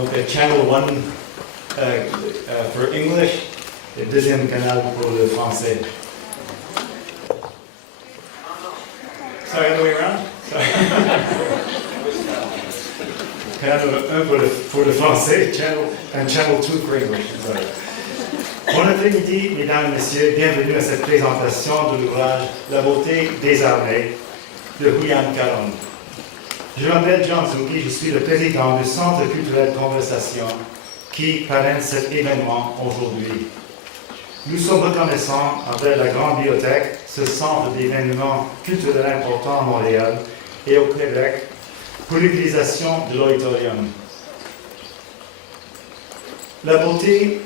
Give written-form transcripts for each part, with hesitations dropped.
Donc, Channel 1 for English, le deuxième canal pour le français. Sorry, other way around? Sorry. Canal 1 pour le français, Channel 2 for English. Sorry. Bon après-midi, mesdames et messieurs, bienvenue à cette présentation de l'ouvrage La beauté désarmée de Huyan Caron. Je m'appelle John Zuki, je suis le président du Centre culturel Conversation qui parraine cet événement aujourd'hui. Nous sommes reconnaissants envers la Grande Bibliothèque, ce centre d'événements culturels important à Montréal et au Québec, pour l'utilisation de l'auditorium. La beauté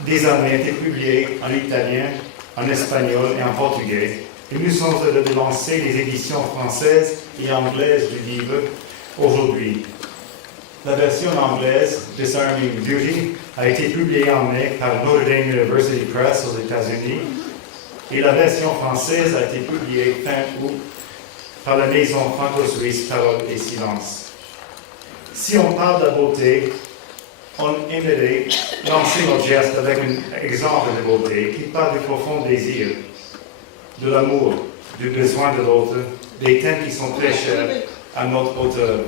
désarmée a été publiée en italien, en espagnol et en portugais, et nous sommes heureux de lancer les éditions françaises et anglaises du livre aujourd'hui. La version anglaise, Disarming Beauty, a été publiée en mai par Notre Dame University Press aux États-Unis, et la version française a été publiée fin août par la maison franco-suisse Parole et Silence. Si on parle de la beauté, on aimerait lancer notre geste avec un exemple de beauté qui parle du profond désir, de l'amour, du besoin de l'autre, des thèmes qui sont très chers à notre auteur.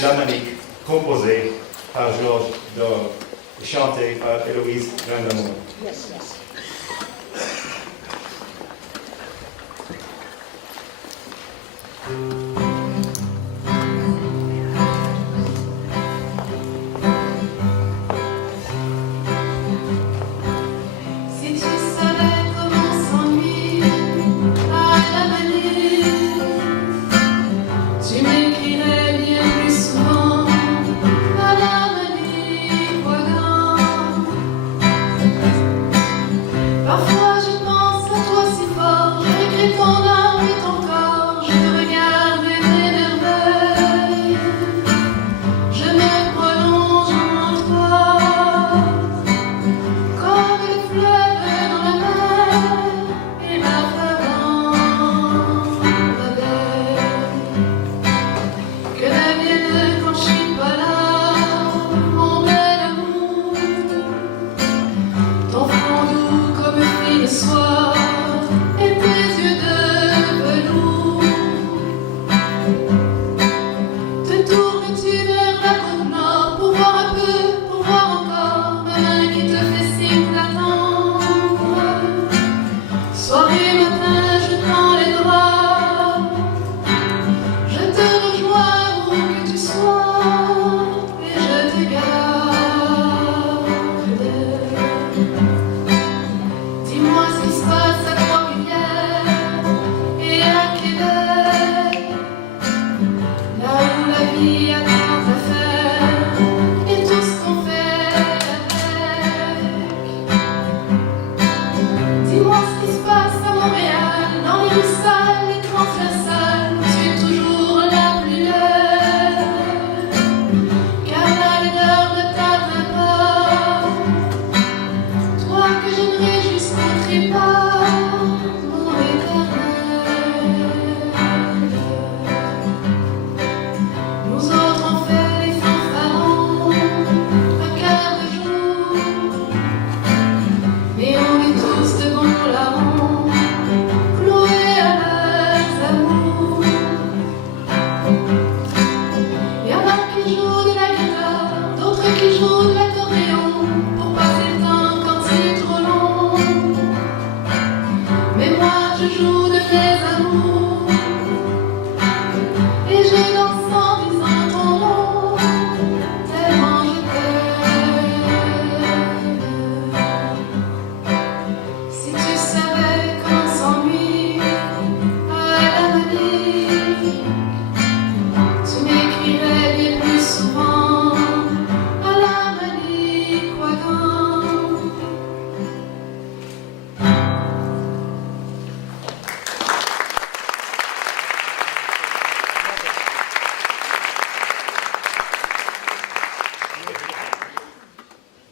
La manique, composée par Georges Dor et chantée par Héloïse Vandamour. Yes, yes.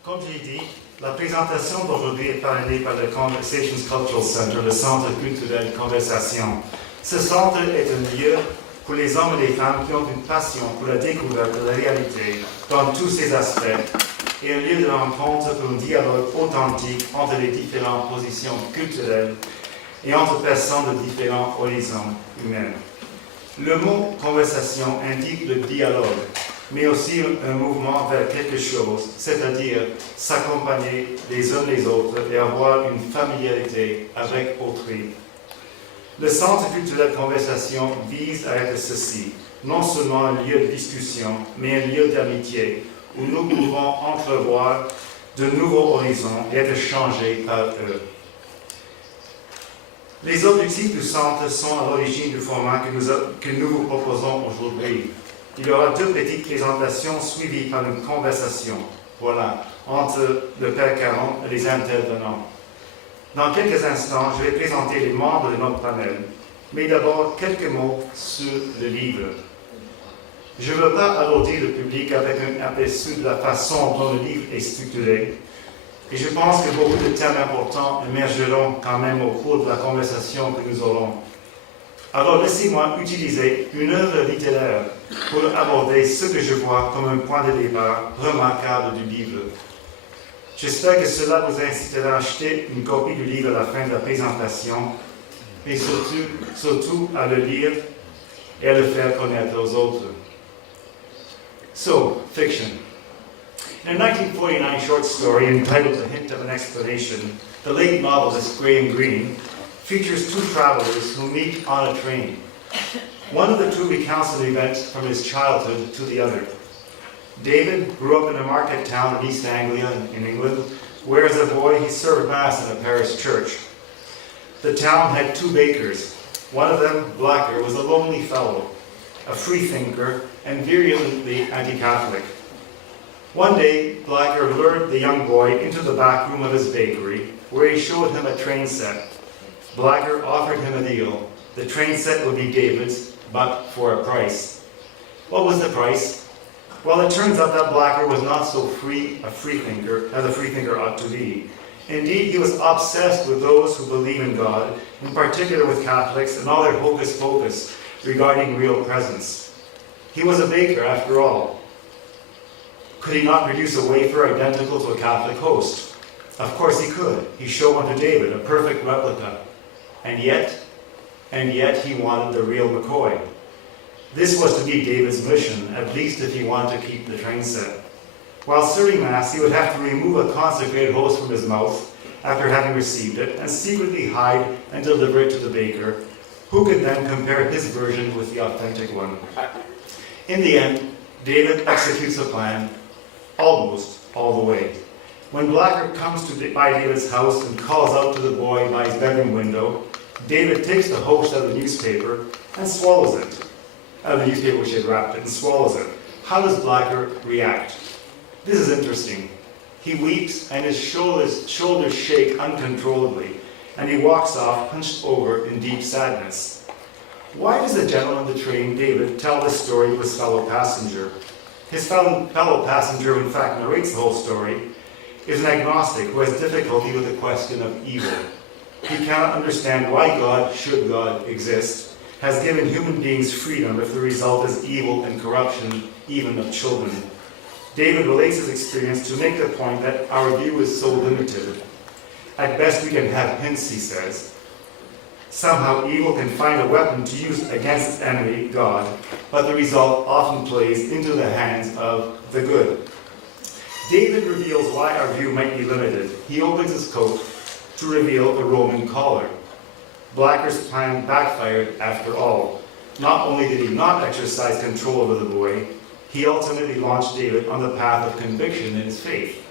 Comme j'ai dit, la présentation d'aujourd'hui est parrainée par le Conversations Cultural Center, le Centre culturel Conversation. Ce centre est un lieu pour les hommes et les femmes qui ont une passion pour la découverte de la réalité dans tous ses aspects, et un lieu de rencontre pour un dialogue authentique entre les différentes positions culturelles et entre personnes de différents horizons humains. Le mot conversation indique le dialogue, mais aussi un mouvement vers quelque chose, c'est-à-dire s'accompagner les uns les autres et avoir une familiarité avec autrui. Le Centre culturel conversation vise à être ceci, non seulement un lieu de discussion, mais un lieu d'amitié, où nous pouvons entrevoir de nouveaux horizons et être changés par eux. Les objectifs du centre sont à l'origine du format que nous vous proposons aujourd'hui. Il y aura 2 petites présentations suivies par une conversation, voilà, entre le Père Caron et les intervenants. Dans quelques instants, je vais présenter les membres de notre panel, mais d'abord quelques mots sur le livre. Je ne veux pas allonger le public avec un aperçu de la façon dont le livre est structuré, et je pense que beaucoup de thèmes importants émergeront quand même au cours de la conversation que nous aurons. Alors laissez-moi utiliser une œuvre littéraire pour aborder ce que je vois comme un point de départ remarquable du livre. J'espère que cela vous incitera à acheter une copie du livre à la fin de la présentation et surtout à le lire et à le faire connaître aux autres. So, fiction. In a 1949 short story entitled A Hint of an Explanation, the late novelist Graham Greene features 2 travelers who meet on a train. One of the 2 recounts an event from his childhood to the other. David grew up in a market town in East Anglia in England, where as a boy he served Mass in a parish church. The town had 2 bakers. One of them, Blacker, was a lonely fellow, a freethinker, and virulently anti-Catholic. One day, Blacker lured the young boy into the back room of his bakery, where he showed him a train set. Blacker offered him a deal. The train set would be David's, but for a price. What was the price? Well, it turns out that Blacker was not so a freethinker as a freethinker ought to be. Indeed, he was obsessed with those who believe in God, in particular with Catholics and all their hocus-pocus regarding real presence. He was a baker, after all. Could he not produce a wafer identical to a Catholic host? Of course he could. He showed one to David, a perfect replica. And yet he wanted the real McCoy. This was to be David's mission, at least if he wanted to keep the train set. While serving Mass, he would have to remove a consecrated host from his mouth after having received it, and secretly hide and deliver it to the baker, who could then compare his version with the authentic one. In the end, David executes the plan, almost all the way. When Blacker comes by David's house and calls out to the boy by his bedroom window, David takes the host out of the newspaper and swallows it. Out of the newspaper which had wrapped it, and swallows it. How does Blacker react? This is interesting. He weeps and his shoulders shake uncontrollably, and he walks off hunched over in deep sadness. Why does the gentleman on the train, David, tell this story to his fellow passenger? His fellow passenger, who in fact narrates the whole story, is an agnostic who has difficulty with the question of evil. He cannot understand why God, should God exist, has given human beings freedom if the result is evil and corruption, even of children. David relates his experience to make the point that our view is so limited. At best we can have hints, he says. Somehow evil can find a weapon to use against its enemy, God, but the result often plays into the hands of the good. David reveals why our view might be limited. He opens his coat to reveal a Roman collar. Blacker's plan backfired after all. Not only did he not exercise control over the boy, he ultimately launched David on the path of conviction in his faith.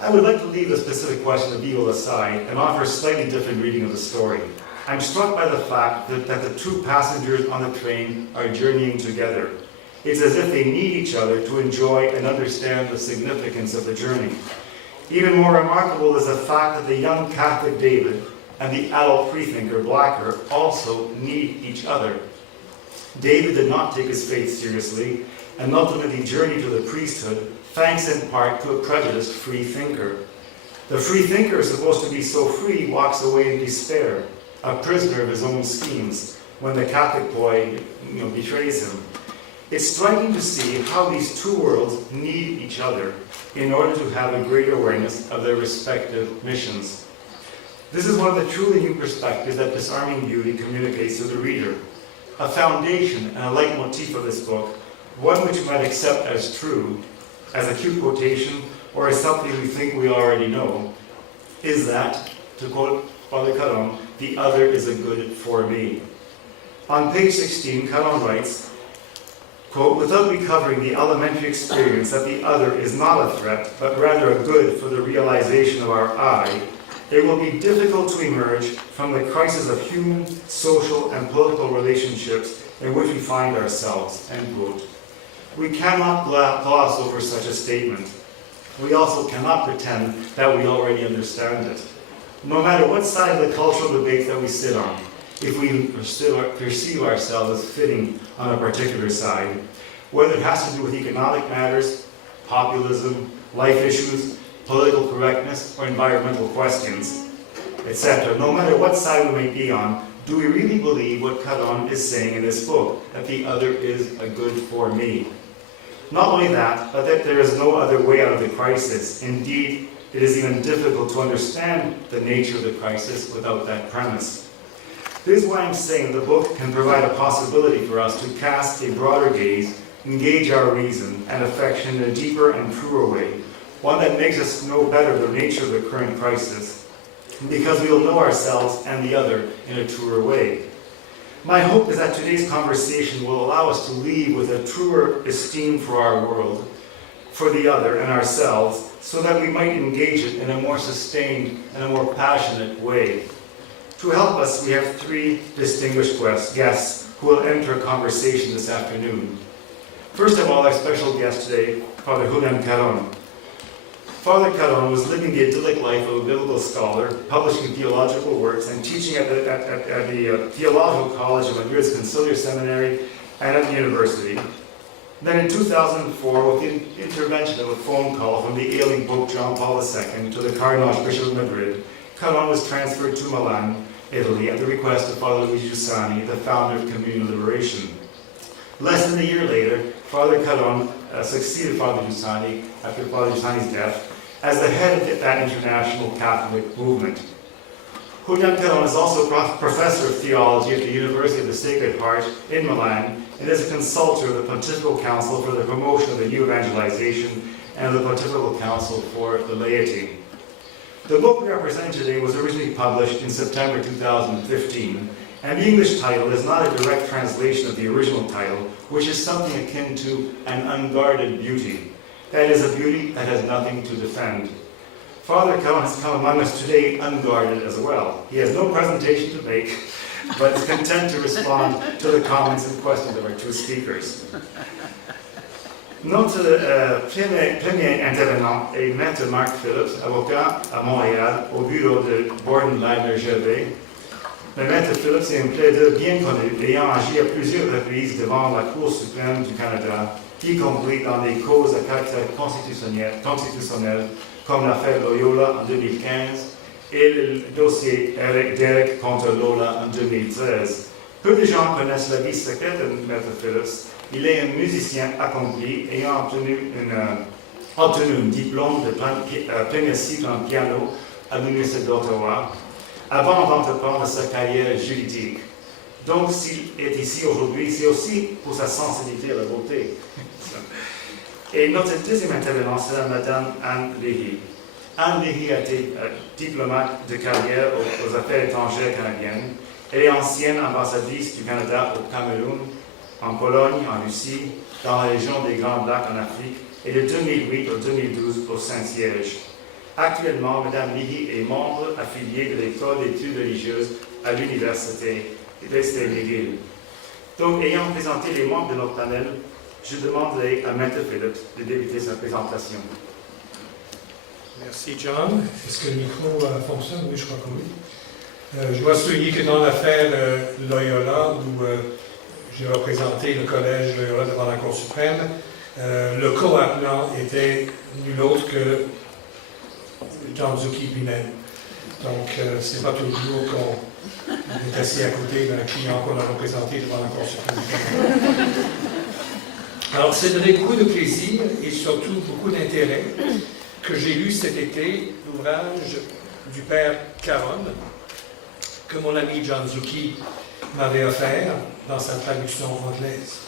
I would like to leave the specific question of evil aside and offer a slightly different reading of the story. I'm struck by the fact that the 2 passengers on the train are journeying together. It's as if they need each other to enjoy and understand the significance of the journey. Even more remarkable is the fact that the young Catholic David and the adult freethinker Blacker also need each other. David did not take his faith seriously and ultimately journeyed to the priesthood, thanks in part to a prejudiced freethinker. The freethinker, supposed to be so free, walks away in despair, a prisoner of his own schemes, when the Catholic boy betrays him. It's striking to see how these two worlds need each other in order to have a greater awareness of their respective missions. This is one of the truly new perspectives that Disarming Beauty communicates to the reader. A foundation and a leitmotif of this book, one which we might accept as true, as a cute quotation, or as something we think we already know, is that, to quote Father Caron, the other is a good for me. On page 16, Caron writes, quote, without recovering the elementary experience that the other is not a threat, but rather a good for the realization of our I, it will be difficult to emerge from the crisis of human, social, and political relationships in which we find ourselves, end quote. We cannot gloss over such a statement. We also cannot pretend that we already understand it. No matter what side of the cultural debate that we sit on, if we perceive ourselves as fitting on a particular side, whether it has to do with economic matters, populism, life issues, political correctness, or environmental questions, etc., no matter what side we may be on, do we really believe what Caron is saying in this book, that the other is a good for me? Not only that, but that there is no other way out of the crisis. Indeed, it is even difficult to understand the nature of the crisis without that premise. This is why I'm saying the book can provide a possibility for us to cast a broader gaze, engage our reason and affection in a deeper and truer way, one that makes us know better the nature of the current crisis, because we will know ourselves and the other in a truer way. My hope is that today's conversation will allow us to leave with a truer esteem for our world, for the other and ourselves, so that we might engage it in a more sustained and a more passionate way. To help us, we have three distinguished guests who will enter a conversation this afternoon. First of all, our special guest today, Father Julian Caron. Father Caron was living the idyllic life of a biblical scholar, publishing theological works and teaching at the Theological College of Madrid's Conciliar Seminary and at the university. Then in 2004, with the intervention of a phone call from the ailing Pope John Paul II to the Cardinal Archbishop of Madrid, Caron was transferred to Milan, Italy, at the request of Father Luigi Celani, the founder of Communal Liberation. Less than a year later, Father Caron succeeded Father Giussani after Father Giussani's death as the head of that international Catholic movement. Julian Caron is also professor of theology at the University of the Sacred Heart in Milan and is a consultor of the Pontifical Council for the Promotion of the New Evangelization and the Pontifical Council for the Laity. The book we are presenting today was originally published in September 2015, and the English title is not a direct translation of the original title, which is something akin to an unguarded beauty. That is, a beauty that has nothing to defend. Father Caron has come among us today unguarded as well. He has no presentation to make, but is content to respond to the comments and questions of our two speakers. Notre premier intervenant est Maître Mark Phillips, avocat à Montréal, au bureau de Borden-Ladner-Gervais. Le Maître Phillips est un plaideur bien connu, ayant agi à plusieurs reprises devant la Cour suprême du Canada, y compris dans des causes à caractère constitutionnel, comme l'affaire Loyola en 2015 et le dossier Derek contre Lola en 2013. Peu de gens connaissent la vie secrète de Maître Phillips. Il est un musicien accompli, ayant obtenu un diplôme de premier cycle en piano à l'Université d'Ottawa, avant d'entreprendre sa carrière juridique. Donc, s'il est ici aujourd'hui, c'est aussi pour sa sensibilité à la beauté. Et notre deuxième intervenante sera Madame Anne Leahy. Anne Leahy a été diplomate de carrière aux affaires étrangères canadiennes. Elle est ancienne ambassadrice du Canada au Cameroun, en Pologne, en Russie, dans la région des Grands Lacs en Afrique, et de 2008 au 2012 au Saint-Siège. Actuellement, Mme Leahy est membre affilié de l'École d'études religieuses à l'Université McGill. Donc, ayant présenté les membres de notre panel, je demanderai à Maître Phillips de débuter sa présentation. Merci, John. Est-ce que le micro fonctionne? Oui, je crois que oui. Je dois souligner que dans l'affaire Loyola, où j'ai représenté le collège Loyola devant la Cour suprême, le co-appelant était nul autre que John Zucchi Pinel. Donc, ce n'est pas toujours Il est assis à côté d'un client qu'on a représenté devant la Cour suprême. Alors, c'est donné beaucoup de plaisir et surtout beaucoup d'intérêt que j'ai lu cet été l'ouvrage du père Caron, que mon ami John Zucchi m'avait offert dans sa traduction anglaise.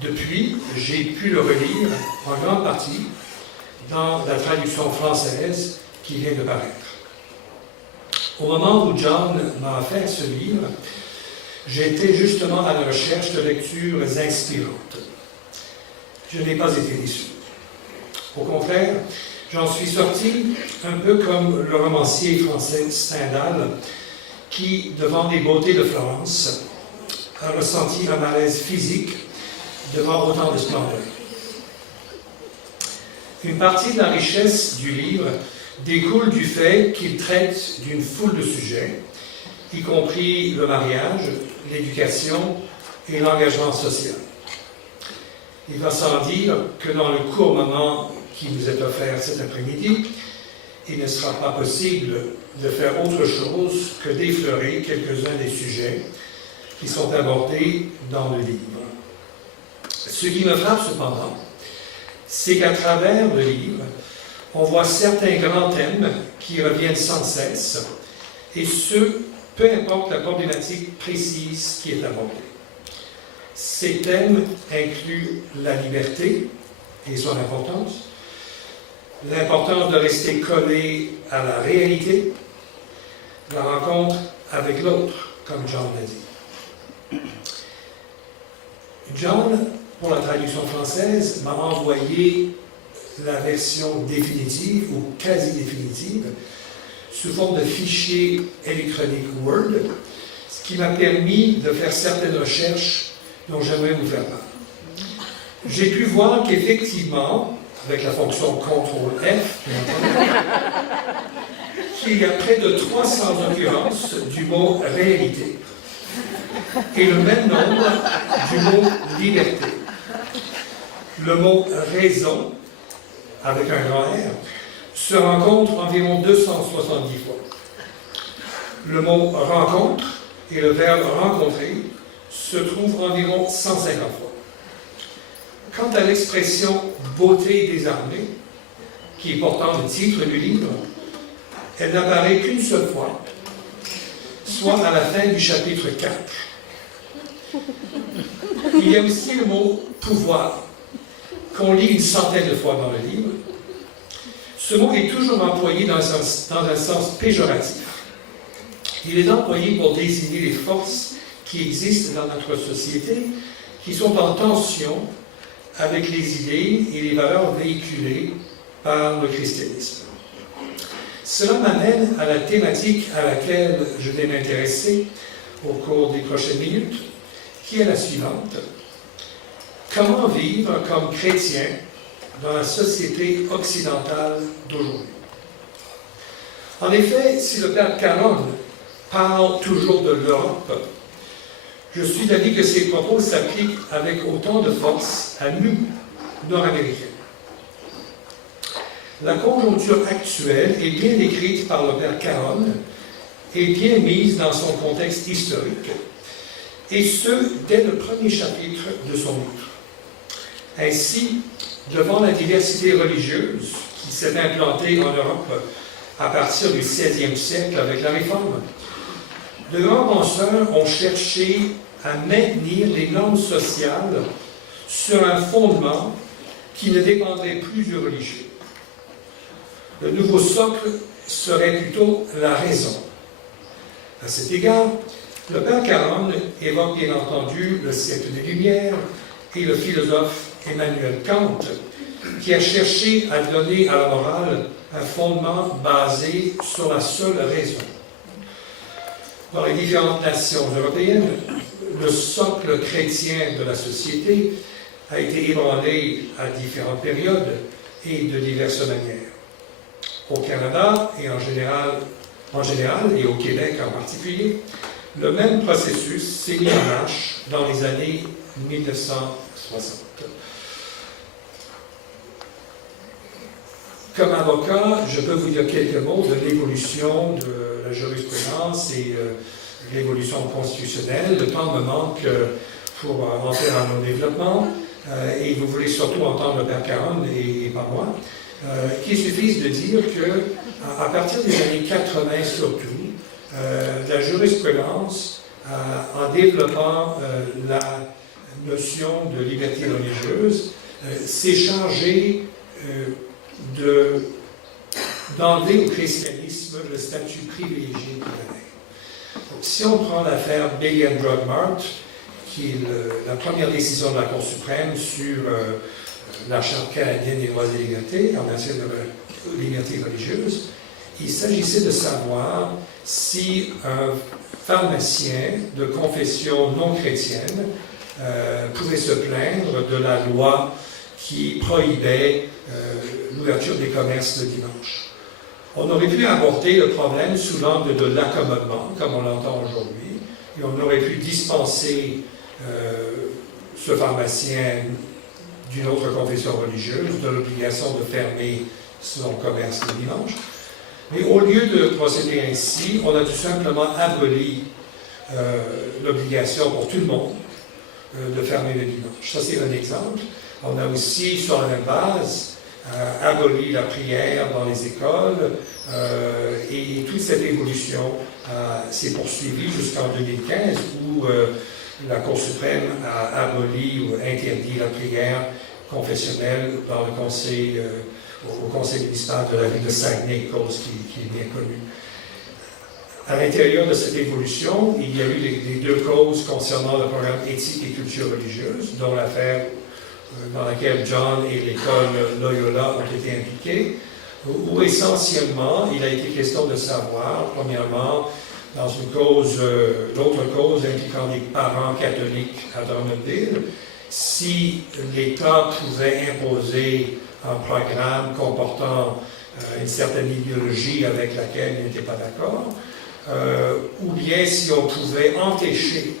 Depuis, j'ai pu le relire en grande partie dans la traduction française qui vient de paraître. Au moment où John m'a offert ce livre, j'étais justement à la recherche de lectures inspirantes. Je n'ai pas été déçu. Au contraire, j'en suis sorti un peu comme le romancier français Stendhal, qui, devant les beautés de Florence, a ressenti un malaise physique devant autant de splendeur. Une partie de la richesse du livre découle du fait qu'il traite d'une foule de sujets, y compris le mariage, l'éducation et l'engagement social. Il va sans dire que dans le court moment qui nous est offert cet après-midi, il ne sera pas possible de faire autre chose que d'effleurer quelques-uns des sujets qui sont abordés dans le livre. Ce qui me frappe cependant, c'est qu'à travers le livre, on voit certains grands thèmes qui reviennent sans cesse, et ce, peu importe la problématique précise qui est abordée. Ces thèmes incluent la liberté et son importance, l'importance de rester collé à la réalité, la rencontre avec l'autre, comme John l'a dit. John, pour la traduction française, m'a envoyé la version définitive ou quasi définitive sous forme de fichier électronique Word, ce qui m'a permis de faire certaines recherches dont j'aimerais vous faire part. J'ai pu voir qu'effectivement, avec la fonction CTRL-F, qu'il y a près de 300 occurrences du mot réalité et le même nombre du mot liberté. Le mot raison, avec un grand R, se rencontre environ 270 fois. Le mot rencontre et le verbe rencontrer se trouvent environ 150 fois. Quant à l'expression beauté désarmée, qui est pourtant le titre du livre, elle n'apparaît qu'une seule fois, soit à la fin du chapitre 4. Il y a aussi le mot pouvoir, qu'on lit une centaine de fois dans le livre. Ce mot est toujours employé dans un sens péjoratif. Il est employé pour désigner les forces qui existent dans notre société, qui sont en tension avec les idées et les valeurs véhiculées par le christianisme. Cela m'amène à la thématique à laquelle je vais m'intéresser au cours des prochaines minutes, qui est la suivante. Comment vivre comme chrétien dans la société occidentale d'aujourd'hui? En effet, si le père Caron parle toujours de l'Europe, je suis d'avis que ses propos s'appliquent avec autant de force à nous, Nord-Américains. La conjoncture actuelle est bien décrite par le père Caron et bien mise dans son contexte historique, et ce, dès le premier chapitre de son livre. Ainsi, devant la diversité religieuse qui s'est implantée en Europe à partir du XVIe siècle avec la Réforme, de grands penseurs ont cherché à maintenir les normes sociales sur un fondement qui ne dépendrait plus du religieux. Le nouveau socle serait plutôt la raison. À cet égard, le père Caron évoque bien entendu le siècle des Lumières et le philosophe Emmanuel Kant, qui a cherché à donner à la morale un fondement basé sur la seule raison. Dans les différentes nations européennes, le socle chrétien de la société a été ébranlé à différentes périodes et de diverses manières. Au Canada et en général et au Québec en particulier, le même processus s'est mis en marche dans les années 1960. Comme avocat, je peux vous dire quelques mots de l'évolution de la jurisprudence et l'évolution constitutionnelle. Le temps me manque pour rentrer dans nos développements et vous voulez surtout entendre le Père Caron et pas moi. Qu'il suffise de dire qu'à partir des années 80 surtout, la jurisprudence, en développant la notion de liberté religieuse, s'est chargée d'enlever au christianisme le statut privilégié qu'il avait. Donc, si on prend l'affaire Bailey and Drug Mart, qui est la première décision de la Cour suprême sur la Charte canadienne des droits et libertés, en matière de liberté religieuse, il s'agissait de savoir si un pharmacien de confession non chrétienne pouvait se plaindre de la loi qui prohibait l'ouverture des commerces le dimanche. On aurait pu aborder le problème sous l'angle de l'accommodement, comme on l'entend aujourd'hui, et on aurait pu dispenser ce pharmacien d'une autre confession religieuse de l'obligation de fermer son commerce le dimanche. Mais au lieu de procéder ainsi, on a tout simplement aboli l'obligation pour tout le monde de fermer le dimanche. Ça, c'est un exemple. On a aussi, sur la même base, aboli la prière dans les écoles et toute cette évolution s'est poursuivie jusqu'en 2015 où la Cour suprême a aboli ou interdit la prière confessionnelle dans le conseil, au conseil municipal de la ville de Saguenay, cause qui est bien connue. À l'intérieur de cette évolution, il y a eu les deux causes concernant le programme éthique et culture religieuse, dont l'affaire dans laquelle John et l'école Loyola ont été impliqués, où essentiellement il a été question de savoir, premièrement, dans une cause, l'autre cause impliquant des parents catholiques à Drummondville, si l'État pouvait imposer un programme comportant une certaine idéologie avec laquelle il n'était pas d'accord, ou bien si on pouvait empêcher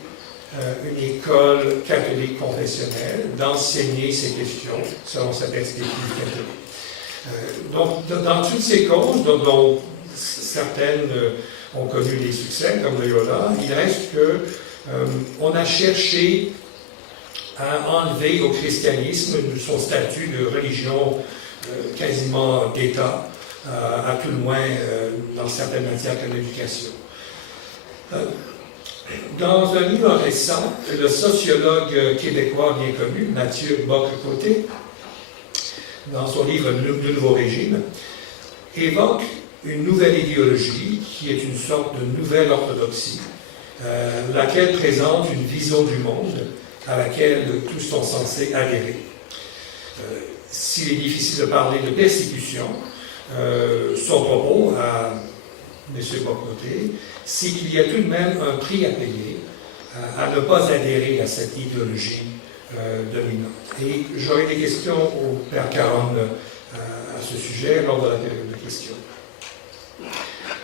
une école catholique confessionnelle d'enseigner ces questions selon sa perspective catholique. Donc, dans toutes ces causes, dont certaines ont connu des succès, comme Loyola, il reste qu'on a cherché à enlever au christianisme son statut de religion quasiment d'État, à tout le moins dans certaines matières comme l'éducation. Dans un livre récent, le sociologue québécois bien connu, Mathieu Bock-Côté, dans son livre Le Nouveau Régime, évoque une nouvelle idéologie qui est une sorte de nouvelle orthodoxie, laquelle présente une vision du monde à laquelle tous sont censés adhérer. S'il est difficile de parler de persécution, son propos à M. Bock-Côté, c'est qu'il y a tout de même un prix à payer à ne pas adhérer à cette idéologie dominante. Et j'aurai des questions au Père Caron à ce sujet lors de la période de questions.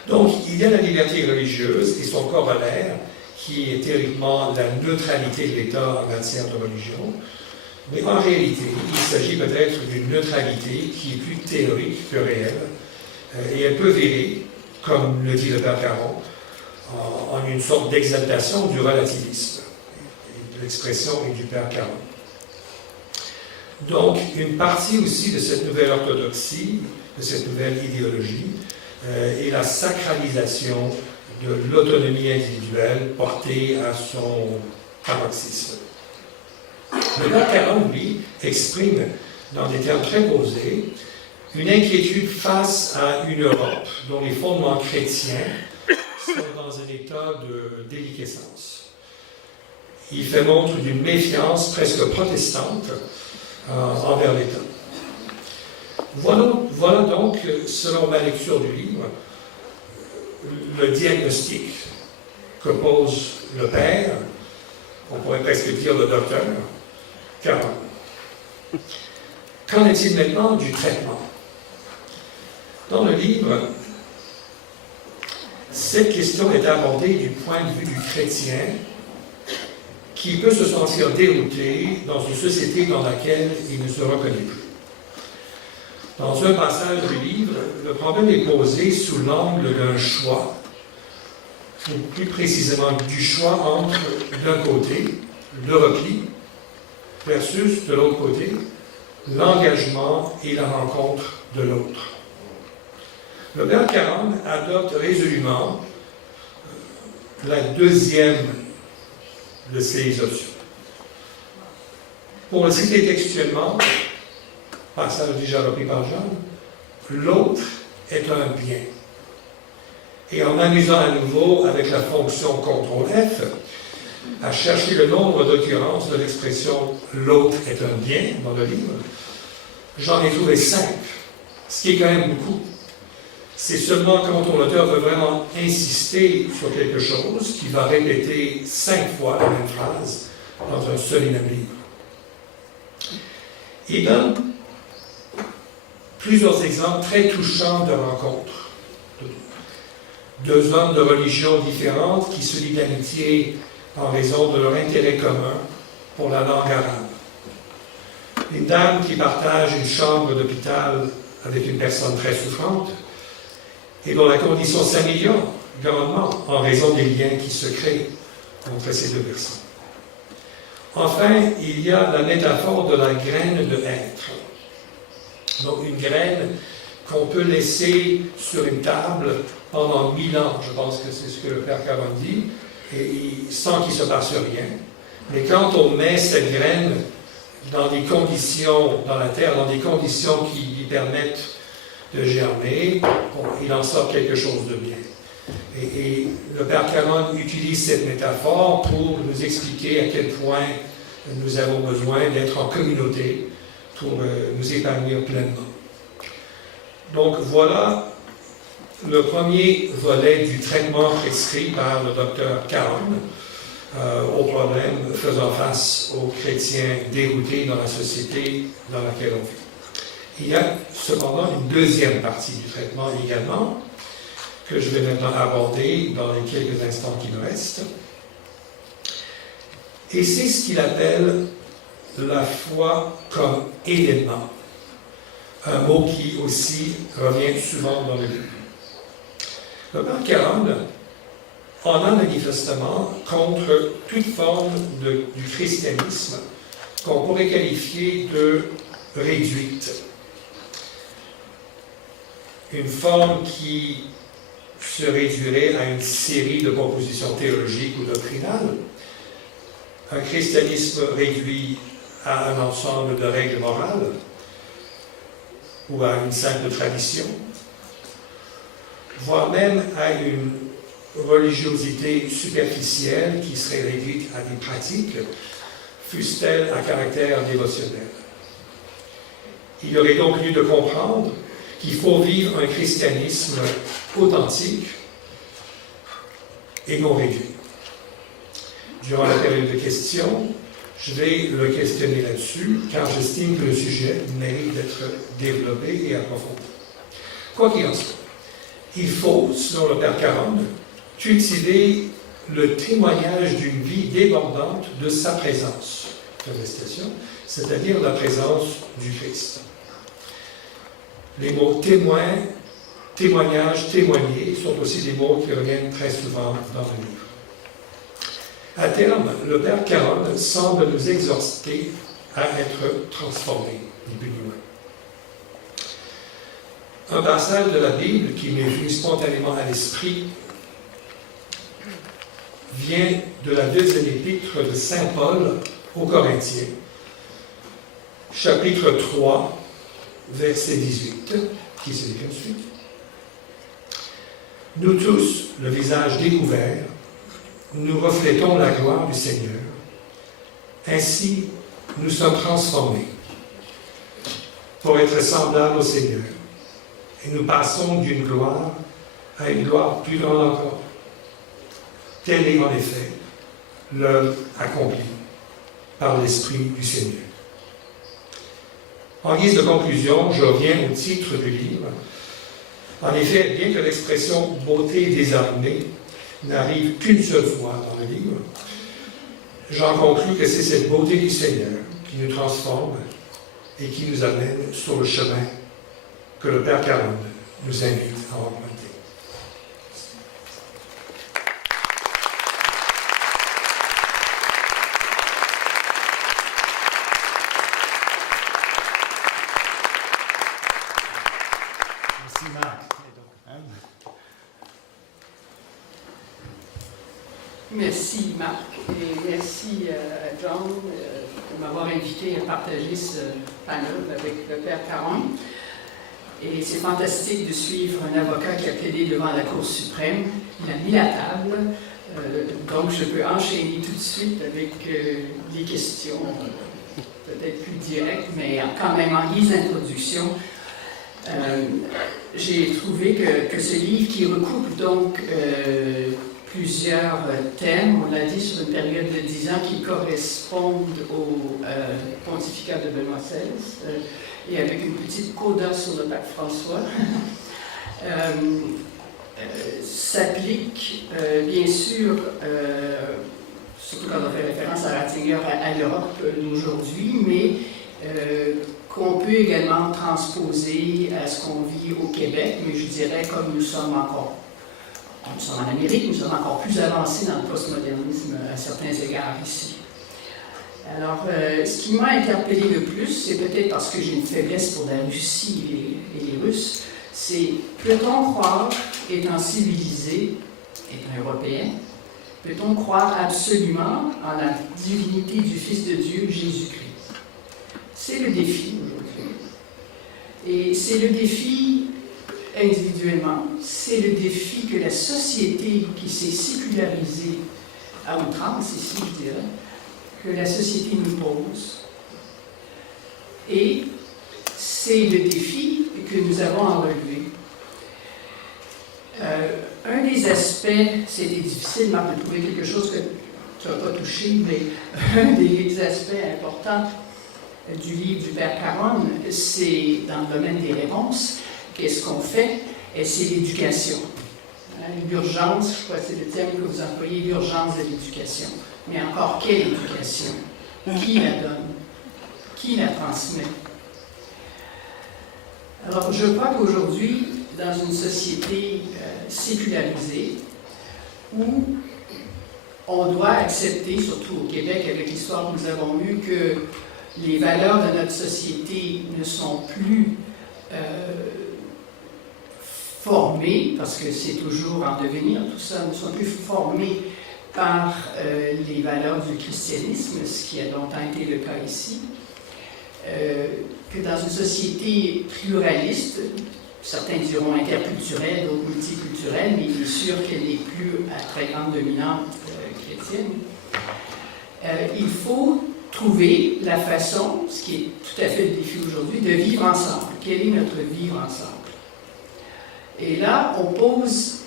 Donc, il y a la liberté religieuse et son corollaire, qui est théoriquement la neutralité de l'État en matière de religion. Mais en réalité, il s'agit peut-être d'une neutralité qui est plus théorique que réelle, et elle peut virer, comme le dit le Père Caron, en une sorte d'exaltation du relativisme. L'expression est du Père Caron. Donc, une partie aussi de cette nouvelle orthodoxie, de cette nouvelle idéologie, est la sacralisation de l'autonomie individuelle portée à son paroxysme. Le Père Caron, lui, exprime, dans des termes très posés, une inquiétude face à une Europe dont les fondements chrétiens sont dans un état de déliquescence. Il fait montre d'une méfiance presque protestante envers l'État. Voilà donc, selon ma lecture du livre, le diagnostic que pose le Père, on pourrait presque dire le docteur, Caron. Qu'en est-il maintenant du traitement? Dans le livre, cette question est abordée du point de vue du chrétien qui peut se sentir dérouté dans une société dans laquelle il ne se reconnaît plus. Dans un passage du livre, le problème est posé sous l'angle d'un choix, ou plus précisément du choix entre, d'un côté, le repli, versus, de l'autre côté, l'engagement et la rencontre de l'autre. Le père Caron adopte résolument la deuxième de ces options. Pour le citer textuellement, passage déjà repris par Jean, l'autre est un bien. Et en amusant à nouveau avec la fonction CTRL-F, à chercher le nombre d'occurrences de l'expression « l'autre est un bien » dans le livre, j'en ai trouvé 5, ce qui est quand même beaucoup. C'est seulement quand ton auteur veut vraiment insister sur quelque chose qu'il va répéter 5 fois la même phrase dans un seul et même livre. Il donne plusieurs exemples très touchants de rencontres. Deux hommes de religions différentes qui se lient d'amitié en raison de leur intérêt commun pour la langue arabe. Une dame qui partage une chambre d'hôpital avec une personne très souffrante et dont la condition s'améliore grandement en raison des liens qui se créent entre ces deux personnes. Enfin, il y a la métaphore de la graine de hêtre. Donc une graine qu'on peut laisser sur une table pendant 1000 ans, je pense que c'est ce que le père Caron dit, et sans qu'il ne se passe rien. Mais quand on met cette graine dans des conditions, dans la terre, dans des conditions qui lui permettent de germer, bon, il en sort quelque chose de bien. Et le père Caron utilise cette métaphore pour nous expliquer à quel point nous avons besoin d'être en communauté pour nous épanouir pleinement. Donc voilà le premier volet du traitement prescrit par le docteur Caron au problème faisant face aux chrétiens déroutés dans la société dans laquelle on vit. Il y a cependant une deuxième partie du traitement également, que je vais maintenant aborder dans les quelques instants qui me restent. Et c'est ce qu'il appelle la foi comme événement. Un mot qui aussi revient souvent dans le livre. Le père Caron en a manifestement contre toute forme du christianisme qu'on pourrait qualifier de réduite. Une forme qui se réduirait à une série de propositions théologiques ou doctrinales, un christianisme réduit à un ensemble de règles morales ou à une simple tradition, voire même à une religiosité superficielle qui serait réduite à des pratiques, fussent-elles à caractère dévotionnel. Il y aurait donc lieu de comprendre qu'il faut vivre un christianisme authentique et non réduit. Durant la période de questions, je vais le questionner là-dessus, car j'estime que le sujet mérite d'être développé et approfondi. Quoi qu'il en soit, il faut, selon le père Caron, cultiver le témoignage d'une vie débordante de sa présence, c'est-à-dire la présence du Christ. Les mots témoin, témoignage, témoigner sont aussi des mots qui reviennent très souvent dans le livre. À terme, le père Caron semble nous exhorter à être transformés, ni plus ni moins. Un passage de la Bible qui m'est venu spontanément à l'esprit vient de la deuxième épître de saint Paul aux Corinthiens, chapitre 3, verset 18, qui se dit comme suit. Nous tous, le visage découvert, nous reflétons la gloire du Seigneur. Ainsi, nous sommes transformés pour être semblables au Seigneur. Et nous passons d'une gloire à une gloire plus grande encore. Telle est en effet l'œuvre accomplie par l'Esprit du Seigneur. En guise de conclusion, je reviens au titre du livre. En effet, bien que l'expression « beauté désarmée » n'arrive qu'une seule fois dans le livre, j'en conclus que c'est cette beauté du Seigneur qui nous transforme et qui nous amène sur le chemin que le Père Caron nous invite à emprunter. Merci Marc. Merci Marc et merci à John de m'avoir invité à partager ce panel avec le Père Caron. Et c'est fantastique de suivre un avocat qui a plaidé devant la Cour suprême. Il a mis la table, donc je peux enchaîner tout de suite avec des questions peut-être plus directes, mais quand même en guise d'introduction. J'ai trouvé que ce livre qui recoupe donc plusieurs thèmes, on l'a dit, sur une période de 10 ans qui correspondent au pontificat de Benoît XVI, et avec une petite coda sur le pape François, s'applique bien sûr, surtout quand on fait référence à Ratzinger, à l'Europe d'aujourd'hui, mais qu'on peut également transposer à ce qu'on vit au Québec, mais je dirais comme nous sommes en Amérique, nous sommes encore plus avancés dans le postmodernisme à certains égards ici. Alors, ce qui m'a interpellé le plus, c'est peut-être parce que j'ai une faiblesse pour la Russie et les Russes, c'est peut-on croire, étant civilisé, étant européen, peut-on croire absolument en la divinité du Fils de Dieu, Jésus-Christ? C'est le défi aujourd'hui. Et c'est le défi individuellement, c'est le défi que la société qui s'est sécularisée à outrance, ici je dirais, que la société nous pose. Et c'est le défi que nous avons à relever. Un des aspects, c'était difficile, Marc, de trouver quelque chose que tu n'as pas touché, mais un des aspects importants du livre du Père Caron, c'est dans le domaine des réponses. Qu'est-ce qu'on fait? Et c'est l'éducation. L'urgence, je crois que c'est le terme que vous employez, l'urgence de l'éducation. Mais encore, quelle éducation? Qui la donne? Qui la transmet? Alors, je crois qu'aujourd'hui, dans une société sécularisée, où on doit accepter, surtout au Québec, avec l'histoire que nous avons eue, que les valeurs de notre société ne sont plus formés, parce que c'est toujours en devenir, tout ça, ne sont plus formés par les valeurs du christianisme, ce qui a longtemps été le cas ici, que dans une société pluraliste, certains diront interculturelle, d'autres multiculturelle, mais il est sûr qu'elle n'est plus à très grande dominante chrétienne, il faut trouver la façon, ce qui est tout à fait le défi aujourd'hui, de vivre ensemble. Quel est notre vivre ensemble? Et là, on pose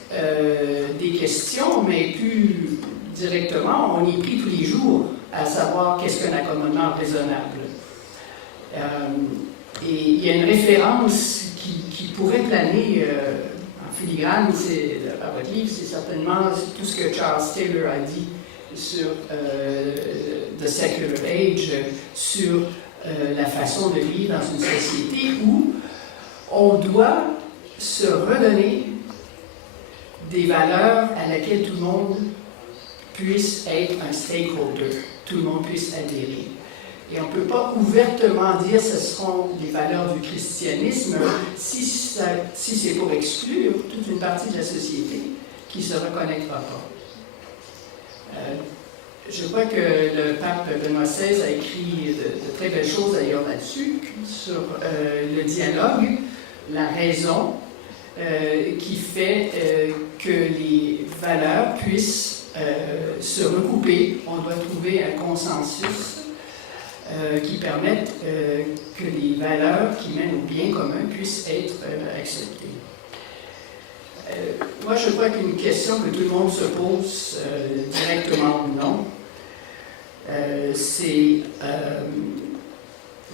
des questions, mais plus directement, on y prie tous les jours, à savoir qu'est-ce qu'un accommodement raisonnable. Et il y a une référence qui pourrait planer en filigrane à votre livre, c'est certainement tout ce que Charles Taylor a dit sur The Secular Age, sur la façon de vivre dans une société où on doit se redonner des valeurs à laquelle tout le monde puisse être un stakeholder, tout le monde puisse adhérer. Et on ne peut pas ouvertement dire que ce seront les valeurs du christianisme si c'est pour exclure toute une partie de la société qui ne se reconnectera pas. Je crois que le pape Benoît XVI a écrit de très belles choses d'ailleurs là-dessus, sur le dialogue, la raison, qui fait que les valeurs puissent se recouper. On doit trouver un consensus qui permette que les valeurs qui mènent au bien commun puissent être acceptées. Moi, je crois qu'une question que tout le monde se pose, directement ou non, c'est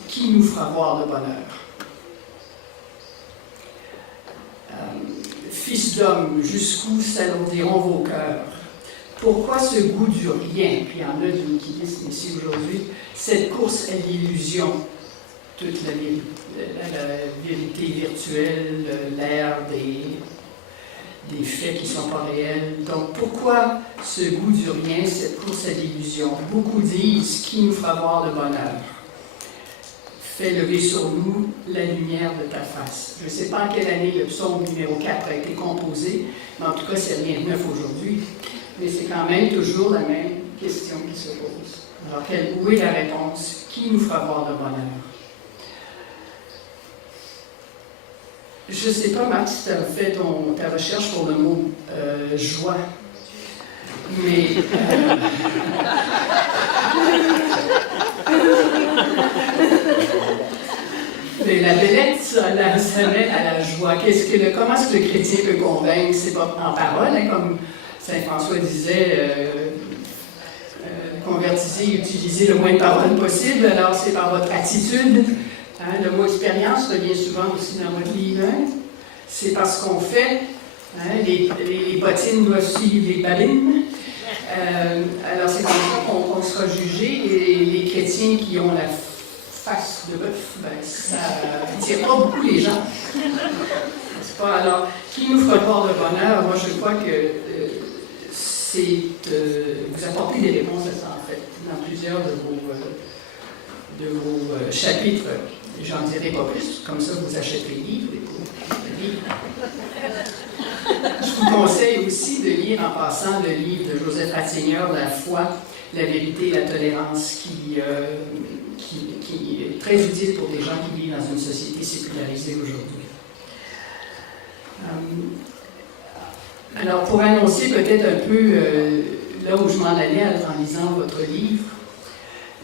qui nous fera voir le bonheur? Fils d'homme, jusqu'où s'alourdiront vos cœurs? Pourquoi ce goût du rien? Puis il y en a du nihilisme ici aujourd'hui. Cette course à l'illusion. toute la vérité virtuelle, l'ère des faits qui ne sont pas réels. Donc pourquoi ce goût du rien, cette course à l'illusion? Beaucoup disent qui nous fera voir le bonheur. Fais lever sur nous la lumière de ta face. Je ne sais pas en quelle année le psaume numéro 4 a été composé, mais en tout cas, c'est rien de neuf aujourd'hui. Mais c'est quand même toujours la même question qui se pose. Alors, où est la réponse? Qui nous fera voir le bonheur? Je ne sais pas, Max, si tu as fait ta recherche pour le mot joie. Mais. Mais la belette, ça mène à la joie. Comment est-ce que le chrétien peut convaincre? C'est pas en parole, hein, comme Saint François disait, convertissez, utilisez le moins de paroles possible, alors c'est par votre attitude. Hein, le mot expérience revient souvent aussi dans votre livre. Hein. C'est parce qu'on fait. Hein, les bottines doivent suivre les babines. Alors c'est comme ça qu'on sera jugé. Et les chrétiens qui ont la face de bœuf, ben, ça n'attire pas beaucoup les gens. C'est pas, alors, qui nous fera voir le bonheur? Moi, je crois que vous apportez des réponses à ça, en fait, dans plusieurs de vos chapitres. J'en dirai pas plus, comme ça vous achetez les livres. Je vous conseille aussi de lire en passant le livre de Joseph Ratzinger, La foi, la vérité et la tolérance, qui est très utile pour des gens qui vivent dans une société sécularisée aujourd'hui. Alors, pour annoncer peut-être un peu là où je m'en allais en lisant votre livre,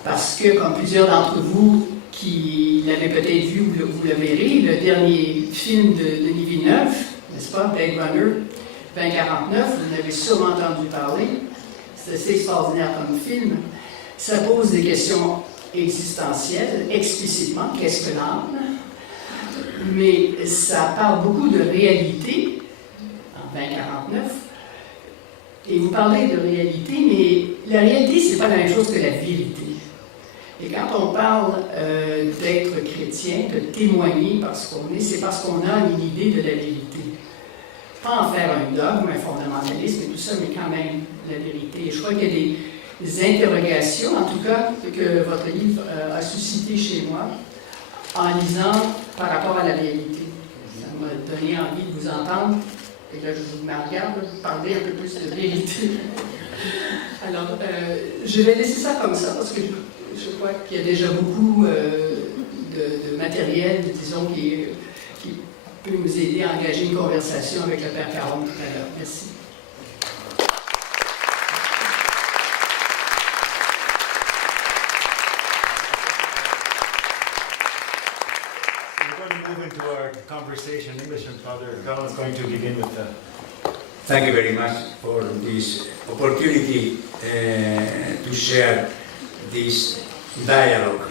parce que, comme plusieurs d'entre vous qui l'avez peut-être vu ou vous le verrez, le dernier film de Denis Villeneuve, n'est-ce pas, Blade Runner 2049, vous en avez sûrement entendu parler, c'est assez extraordinaire comme film. Ça pose des questions existentielles, explicitement, qu'est-ce que l'âme? Mais ça parle beaucoup de réalité, en 2049, et vous parlez de réalité, mais la réalité, c'est pas la même chose que la vérité. Et quand on parle d'être chrétien, de témoigner parce qu'on est, c'est parce qu'on a une idée de la vérité. Pas en faire un dogme, un fondamentalisme et tout ça, mais quand même la vérité. Et je crois qu'il y a des interrogations, en tout cas, que votre livre a suscité chez moi, en lisant par rapport à la réalité. Ça m'a donné envie de vous entendre. Et là, je vous regarde, vous parler un peu plus de vérité. Alors, je vais laisser ça comme ça, parce que je crois qu'il y a déjà beaucoup de matériel, disons, qui peut nous aider à engager une conversation avec le Père Caron tout à l'heure. Merci. We're going to move into our conversation in English, and Father Caron is going to begin with the... Thank you very much for this opportunity to share this dialogue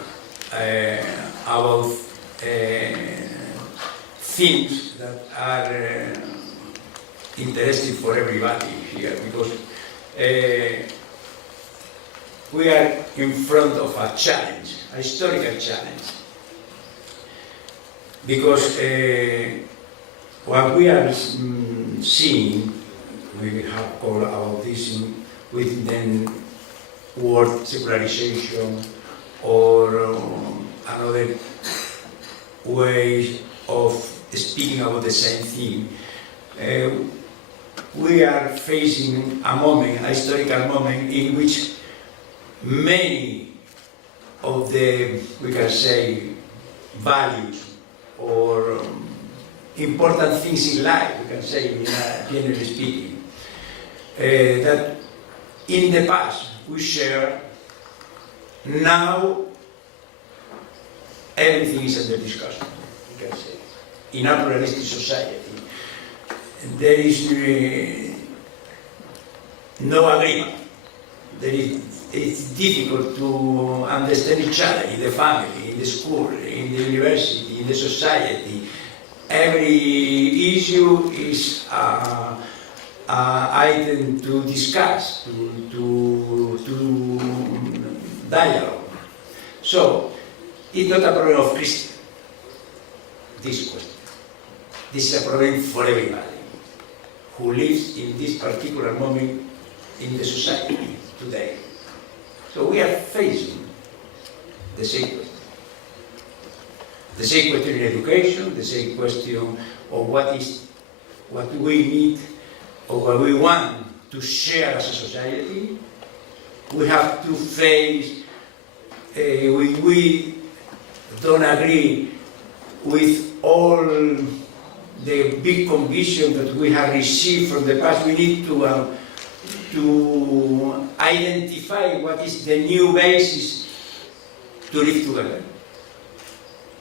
about themes that are interesting for everybody here, because we are in front of a challenge, a historical challenge. Because what we are seeing, we have called about this with the word secularization or another way of speaking about the same thing. We are facing a moment, a historical moment, in which many of the, we can say, values or important things in life, we can say, generally speaking, that in the past we share, now everything is under discussion, we can say. In a pluralistic society, there is no agreement. It's difficult to understand each other in the family, in the school, in the university, in the society. Every issue is an item to discuss, to dialogue. So, it's not a problem of Christian, this question. This is a problem for everybody who lives in this particular moment in the society today. So we are facing the same question. The same question in education, the same question of what we need or what we want to share as a society. We have to face, when we don't agree with all the big conviction that we have received from the past, we need to identify what is the new basis to live together.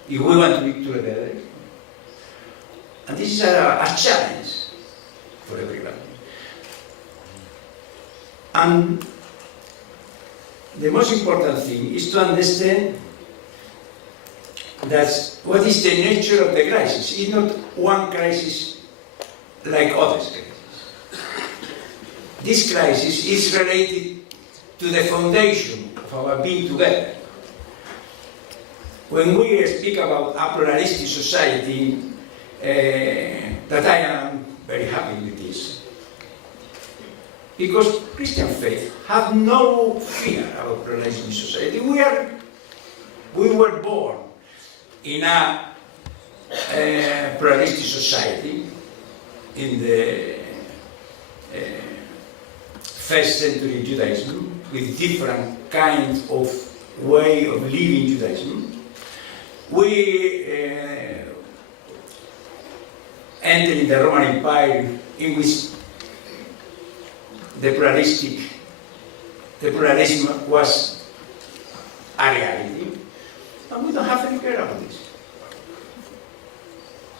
If we want to live together. And this is a challenge for everybody. And the most important thing is to understand that what is the nature of the crisis. It's not one crisis like others. This crisis is related to the foundation of our being together. When we speak about a pluralistic society, that I am very happy with this, because Christian faith have no fear about pluralistic society. We were born in a pluralistic society in the first century Judaism, with different kinds of way of living Judaism. We entered in the Roman Empire, in which the pluralism was a reality, and we don't have any care about this.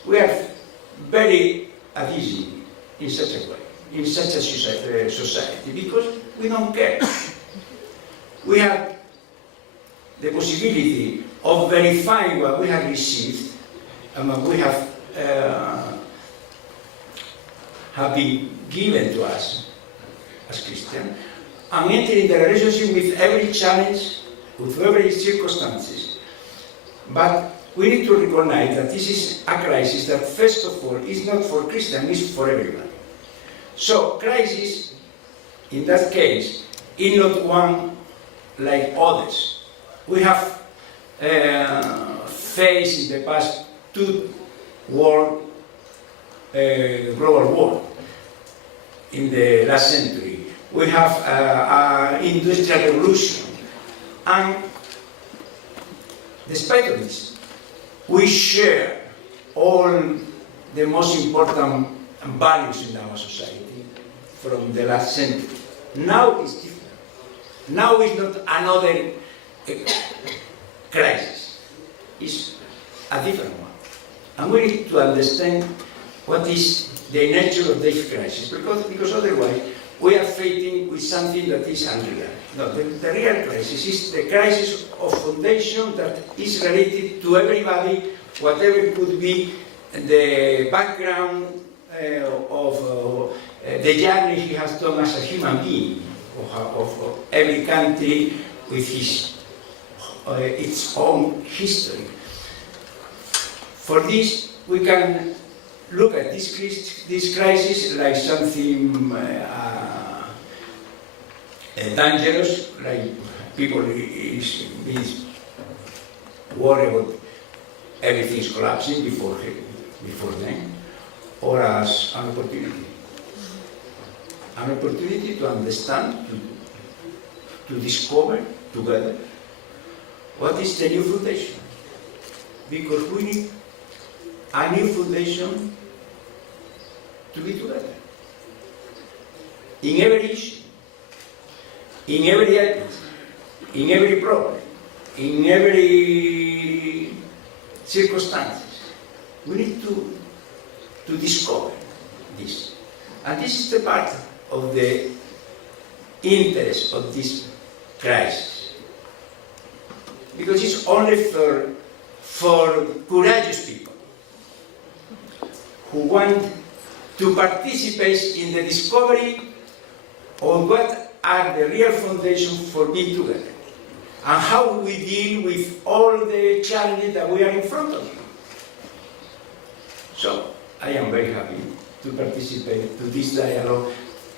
We are very at ease in such a way, in such a society, because we don't care. We have the possibility of verifying what we have received and what we have been given to us as Christians, and entering the relationship with every challenge, with every circumstances. But we need to recognize that this is a crisis that, first of all, is not for Christians, it's for everybody. So, crisis, in that case, is not one like others. We have faced in the past two global wars in the last century. We have an industrial revolution, and despite of this, we share all the most important values in our society from the last century. Now it's different. Now it's not another crisis. It's a different one. And we need to understand what is the nature of this crisis, because otherwise we are fighting with something that is unreal. No, the real crisis is the crisis of foundation that is related to everybody, whatever could be the background of the journey he has done as a human being, of every country with its own history. For this, we can look at this crisis like something dangerous, like people is worried about everything is collapsing before them, or as an opportunity. An opportunity to understand, to discover together what is the new foundation. Because we need a new foundation to be together. In every issue, in every item, in every problem, in every circumstances, we need to discover this. And this is the part of the interest of this crisis. Because it's only for courageous people who want to participate in the discovery of what are the real foundations for being together. and how we deal with all the challenges that we are in front of. So I am very happy to participate to this dialogue,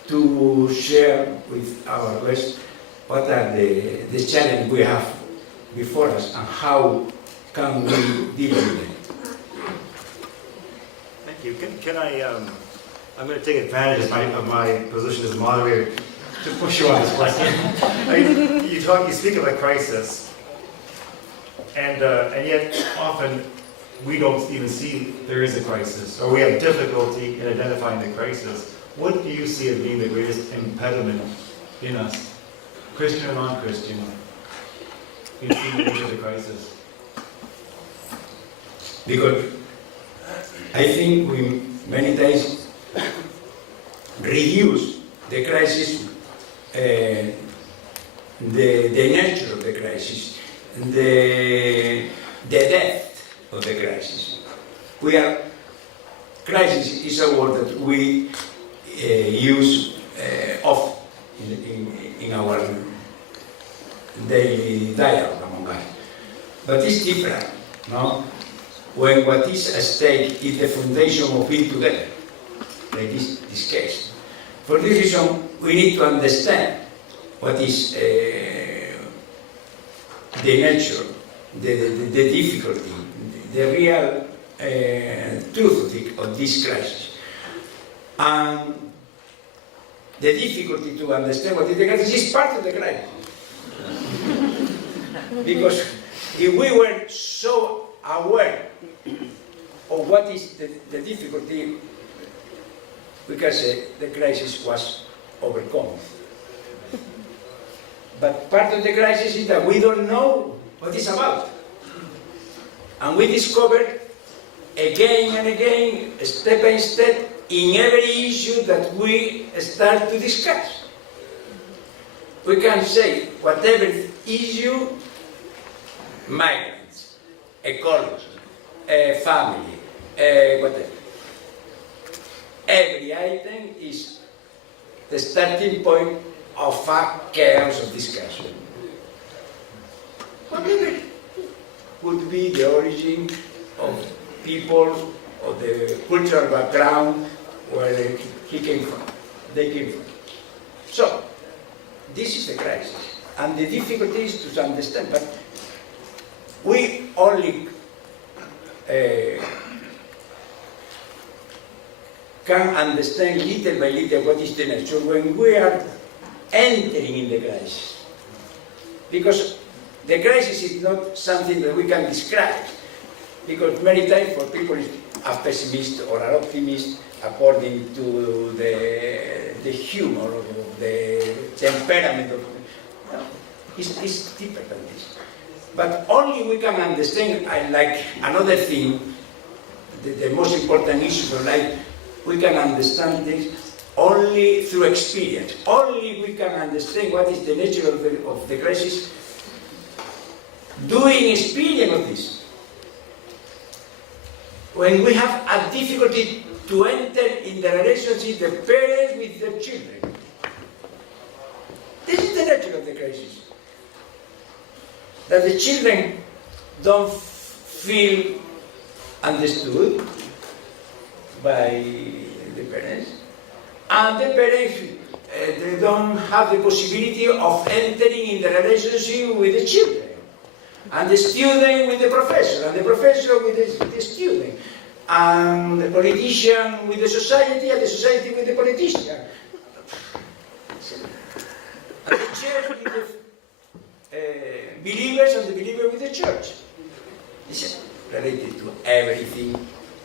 to share with our guests what are the challenges we have before us and how can we deal with them. Thank you. Can I, I'm going to take advantage of my position as moderator to push you on this question. You speak of a crisis, and yet often we don't even see there is a crisis, or we have difficulty in identifying the crisis. What do you see as being the greatest impediment in us, Christian or non-Christian, in seeing the issue of the crisis? Because I think we many times reduce the crisis, the nature of the crisis, the depth of the crisis. Crisis is a word that we use often in our daily dialogue among us. But it's different, no? When what is at stake is the foundation of being together, like this case. For this reason, we need to understand what is the nature, the difficulty, the real truth of this crisis. And the difficulty to understand what is the crisis is part of the crisis. Because if we were so aware of what is the difficulty, we can say the crisis was overcome. But part of the crisis is that we don't know what it's about. And we discover again and again, step by step, in every issue that we start to discuss. We can say whatever issue, migrants, ecology, family, whatever. Every item is the starting point of a chaos of discussion. Whatever would be the origin of people, of the cultural background where they came from. So, this is the crisis. And the difficulty is to understand, but we only can understand little by little what is the nature when we are entering in the crisis. Because the crisis is not something that we can describe. Because many times for people it's a pessimist or an optimist according to the humor or the temperament of no, it's deeper than this. But only we can understand, like another thing, the most important issue of life, we can understand this only through experience. Only we can understand what is the nature of the crisis doing experience of this. When we have a difficulty to enter in the relationship, the parents with their children. This is the nature of the crisis. That the children don't feel understood by the parents, and the parents they don't have the possibility of entering in the relationship with the children, and the student with the professor, and the professor with the student, and the politician with the society, and the society with the politician, and the church with the believers, and the believer with the church. This is related to everything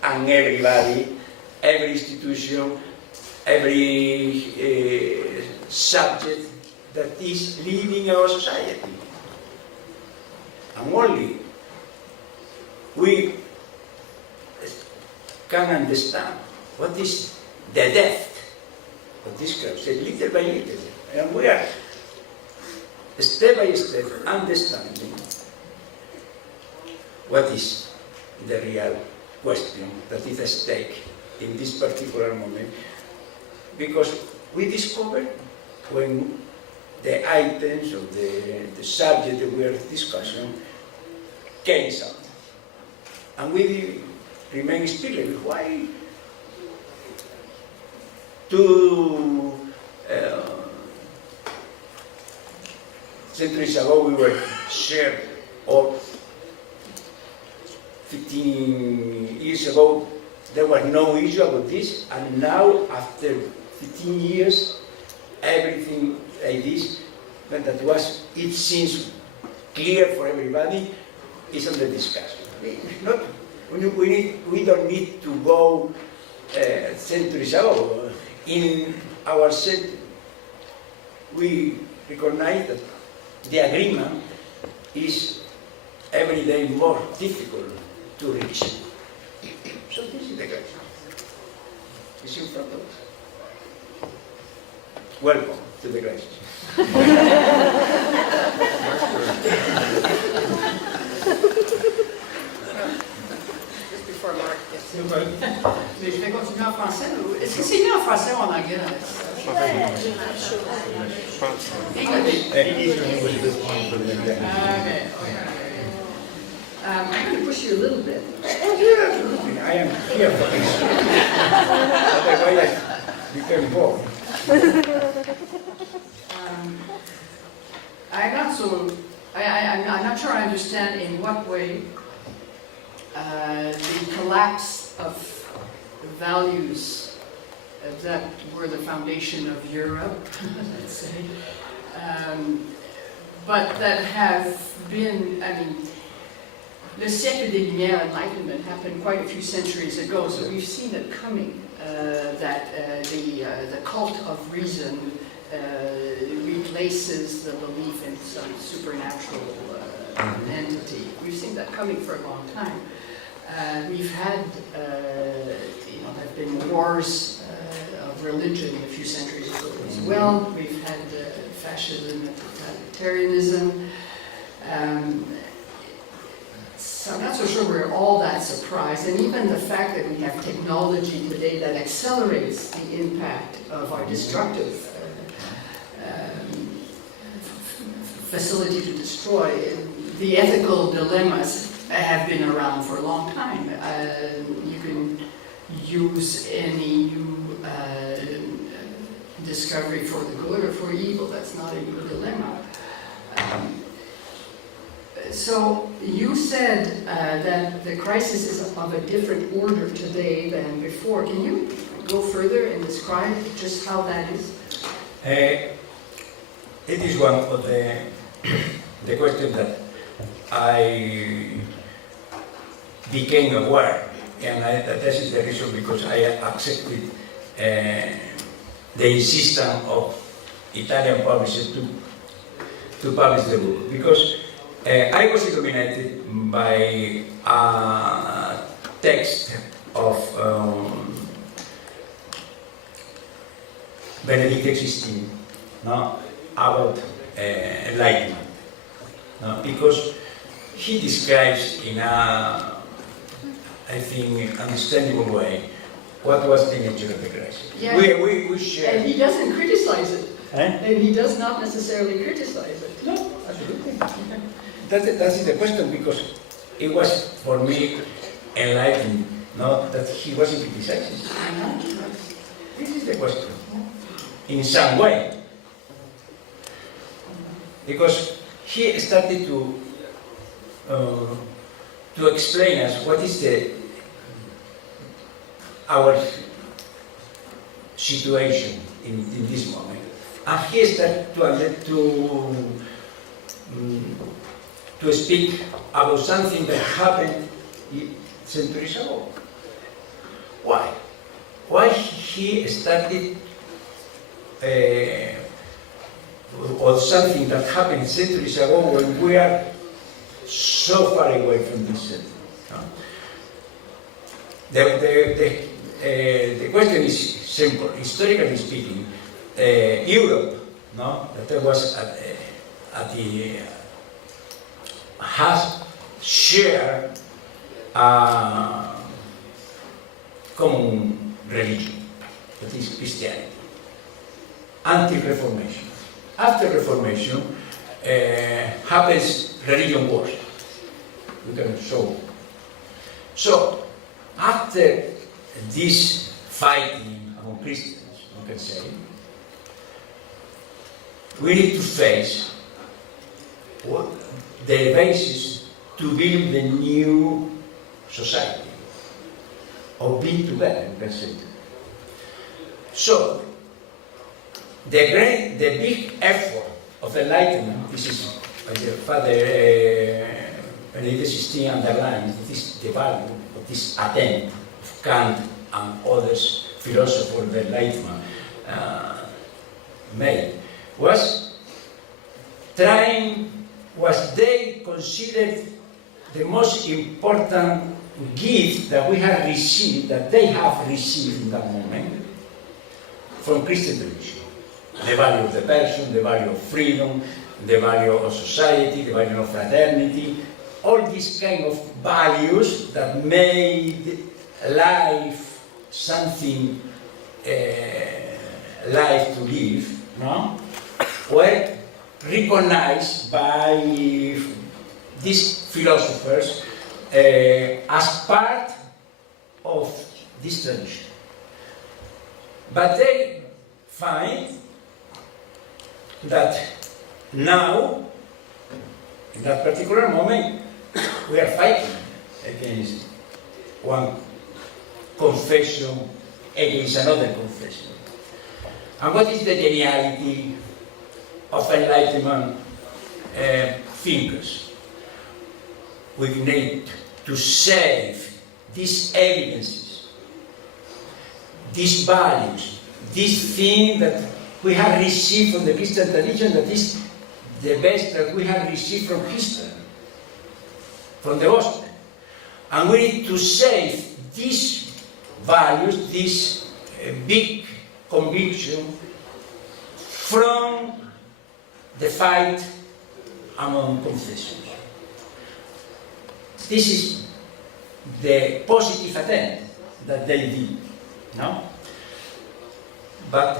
and everybody, every institution, every subject that is living our society. And only we can understand what is the depth of this crisis, little by little. And we are step by step understanding what is the real question that is at stake in this particular moment. Because we discover when the items of the subject that we are discussing came out. And we remain speechless. Why 2 centuries ago we were shared, or 15 years ago there was no issue about this, and now after 15 years everything like this that was, it seems clear for everybody, is under discussion. We don't need to go centuries ago. In our century, we recognize that the agreement is every day more difficult to reach. So this is the crisis. It's in front of us. Welcome to the crisis. Just before Mark gets in. Ouais. Mais je vais continuer en français. Est-ce que c'est mieux en français ou en anglais? Okay. I'm going to push you a little bit. I am here for this. Otherwise, I become bored. I'm not sure I understand in what way the collapse of values that were the foundation of Europe, let's say, but that have been, I mean, le siècle des Lumières, Enlightenment, happened quite a few centuries ago, so we've seen it coming, that the cult of reason replaces the belief in some supernatural entity. We've seen that coming for a long time. We've had, there have been wars of religion a few centuries ago as well. We've had fascism and totalitarianism. So I'm not so sure we're all that surprised, and even the fact that we have technology today that accelerates the impact of our destructive facility to destroy, the ethical dilemmas have been around for a long time. You can use any new discovery for the good or for evil. That's not a new dilemma. So you said that the crisis is of a different order today than before. Can you go further and describe just how that is? It is one of the questions that I became aware, and this is the reason because I accepted the insistence of Italian publishers to publish the book, because I was illuminated by a text of Benedict XVI, no, about enlightenment, no, because he describes in a, I think, understandable way what was the nature of the crisis. Yeah. We share. And he doesn't criticize it. Eh? And he does not necessarily criticize it. No, absolutely. That's the question, because it was for me enlightening, no, that he wasn't criticizing. This is the question. In some way. Because he started to explain us what is our situation in this moment. And he started to speak about something that happened centuries ago. Why? Why he started or something that happened centuries ago when we are so far away from this center. No? The question is simple. Historically speaking, Europe, no, that was at the has shared a common religion, that is Christianity. Anti-Reformation, after Reformation happens religion wars. We can show. So, after this fighting among Christians, you can say, we need to face the basis to build the new society, or being together, you can say. So, the big effort of enlightenment, this is what the Father Benedict XVI underlines, this is the value of this attempt of Kant and others philosophers of the Enlightenment made, was they considered the most important gift that we have received, that they have received in that moment, from Christian tradition. The value of the person, the value of freedom, the value of society, the value of fraternity, all these kind of values that made life something life to live, no? Were recognized by these philosophers as part of this tradition. But they find that now, in that particular moment, we are fighting against one confession against another confession. And what is the geniality of Enlightenment thinkers? We need to save these evidences, these values, this thing that we have received from the Christian tradition, that is the best that we have received from history, from the Gospel. And we need to save these values, this big conviction, from the fight among confessions. This is the positive attempt that they did, no? But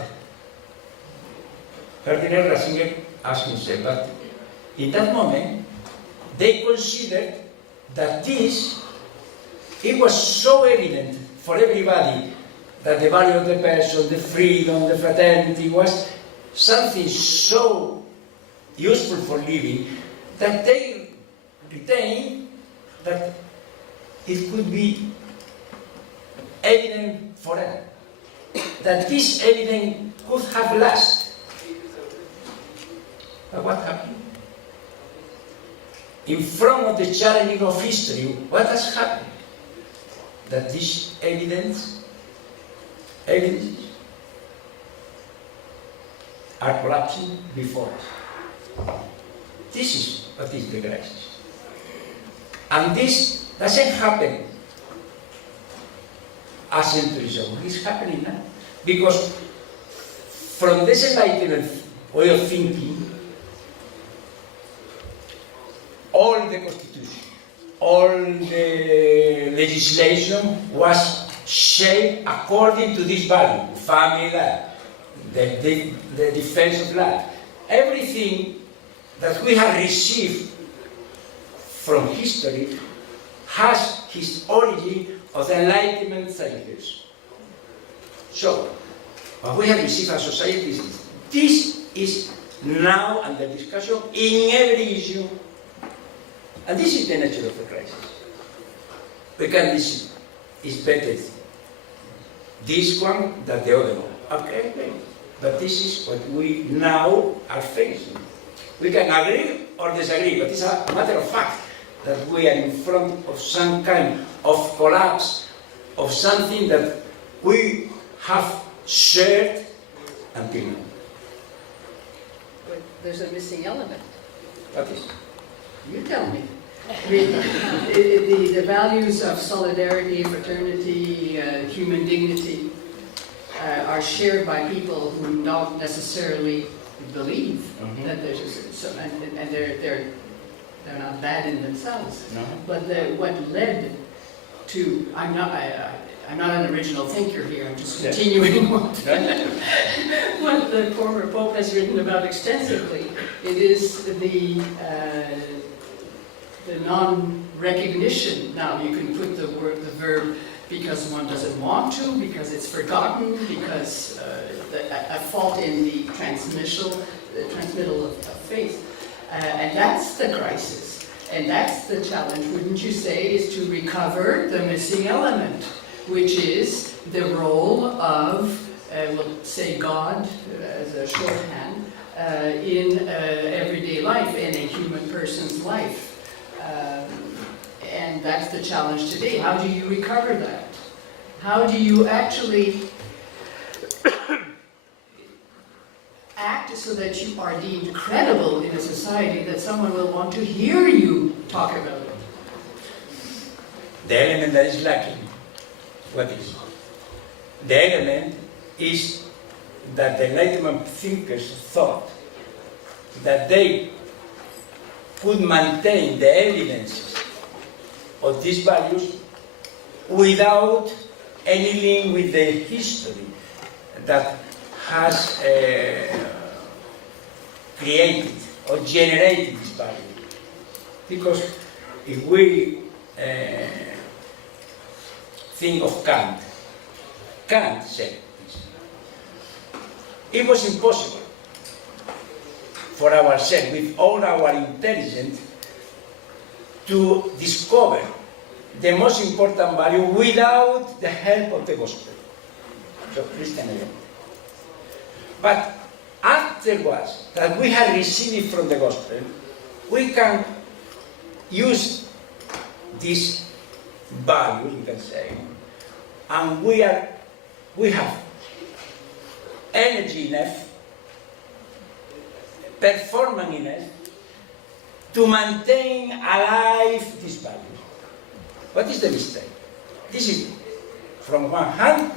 Ferdinand Ratzinger asked himself, but in that moment, they considered that it was so evident for everybody that the value of the person, the freedom, the fraternity was something so useful for living that they retained that it could be evident forever, that this evidence could have lasted. But what happened? In front of the challenging of history, what has happened? That this evidences are collapsing before us. This is what is the crisis. And this doesn't happen a centuries ago. It's happening now. Because from this Enlightenment way of thinking, all the constitution, all the legislation was shaped according to this value: family life, the defense of life. Everything that we have received from history has its origin of the Enlightenment thinkers. So, what we have received as society is this is now under discussion in every issue. And this is the nature of the crisis. We can listen. It's better this one than the other one. Okay. But this is what we now are facing. We can agree or disagree, but it's a matter of fact that we are in front of some kind of collapse of something that we have shared until now. But there's a missing element. What is? You tell me. I mean, the values of solidarity, fraternity, human dignity are shared by people who don't necessarily believe that there's and they're not bad in themselves. No. But what led to, I'm not an original thinker here, I'm just continuing what the former Pope has written about extensively. It is the non-recognition. Now you can put the verb because one doesn't want to, because it's forgotten, because a fault in the transmittal of faith. And that's the crisis. And that's the challenge, wouldn't you say, is to recover the missing element, which is the role of, we'll say God as a shorthand, in everyday life, in a human person's life. And that's the challenge today. How do you recover that? How do you actually act so that you are deemed credible in a society, that someone will want to hear you talk about it? The element that is lacking, what is? The element is that the Enlightenment thinkers thought that they could maintain the evidences of these values without any link with the history that has created or generated this value. Because if we think of Kant said this. It was impossible for ourselves, with all our intelligence, to discover the most important value without the help of the gospel. So Christianity. But afterwards, that we have received it from the gospel, we can use this value, you can say, and we have energy enough, performance enough, to maintain alive this value. What is the mistake? This is, from one hand,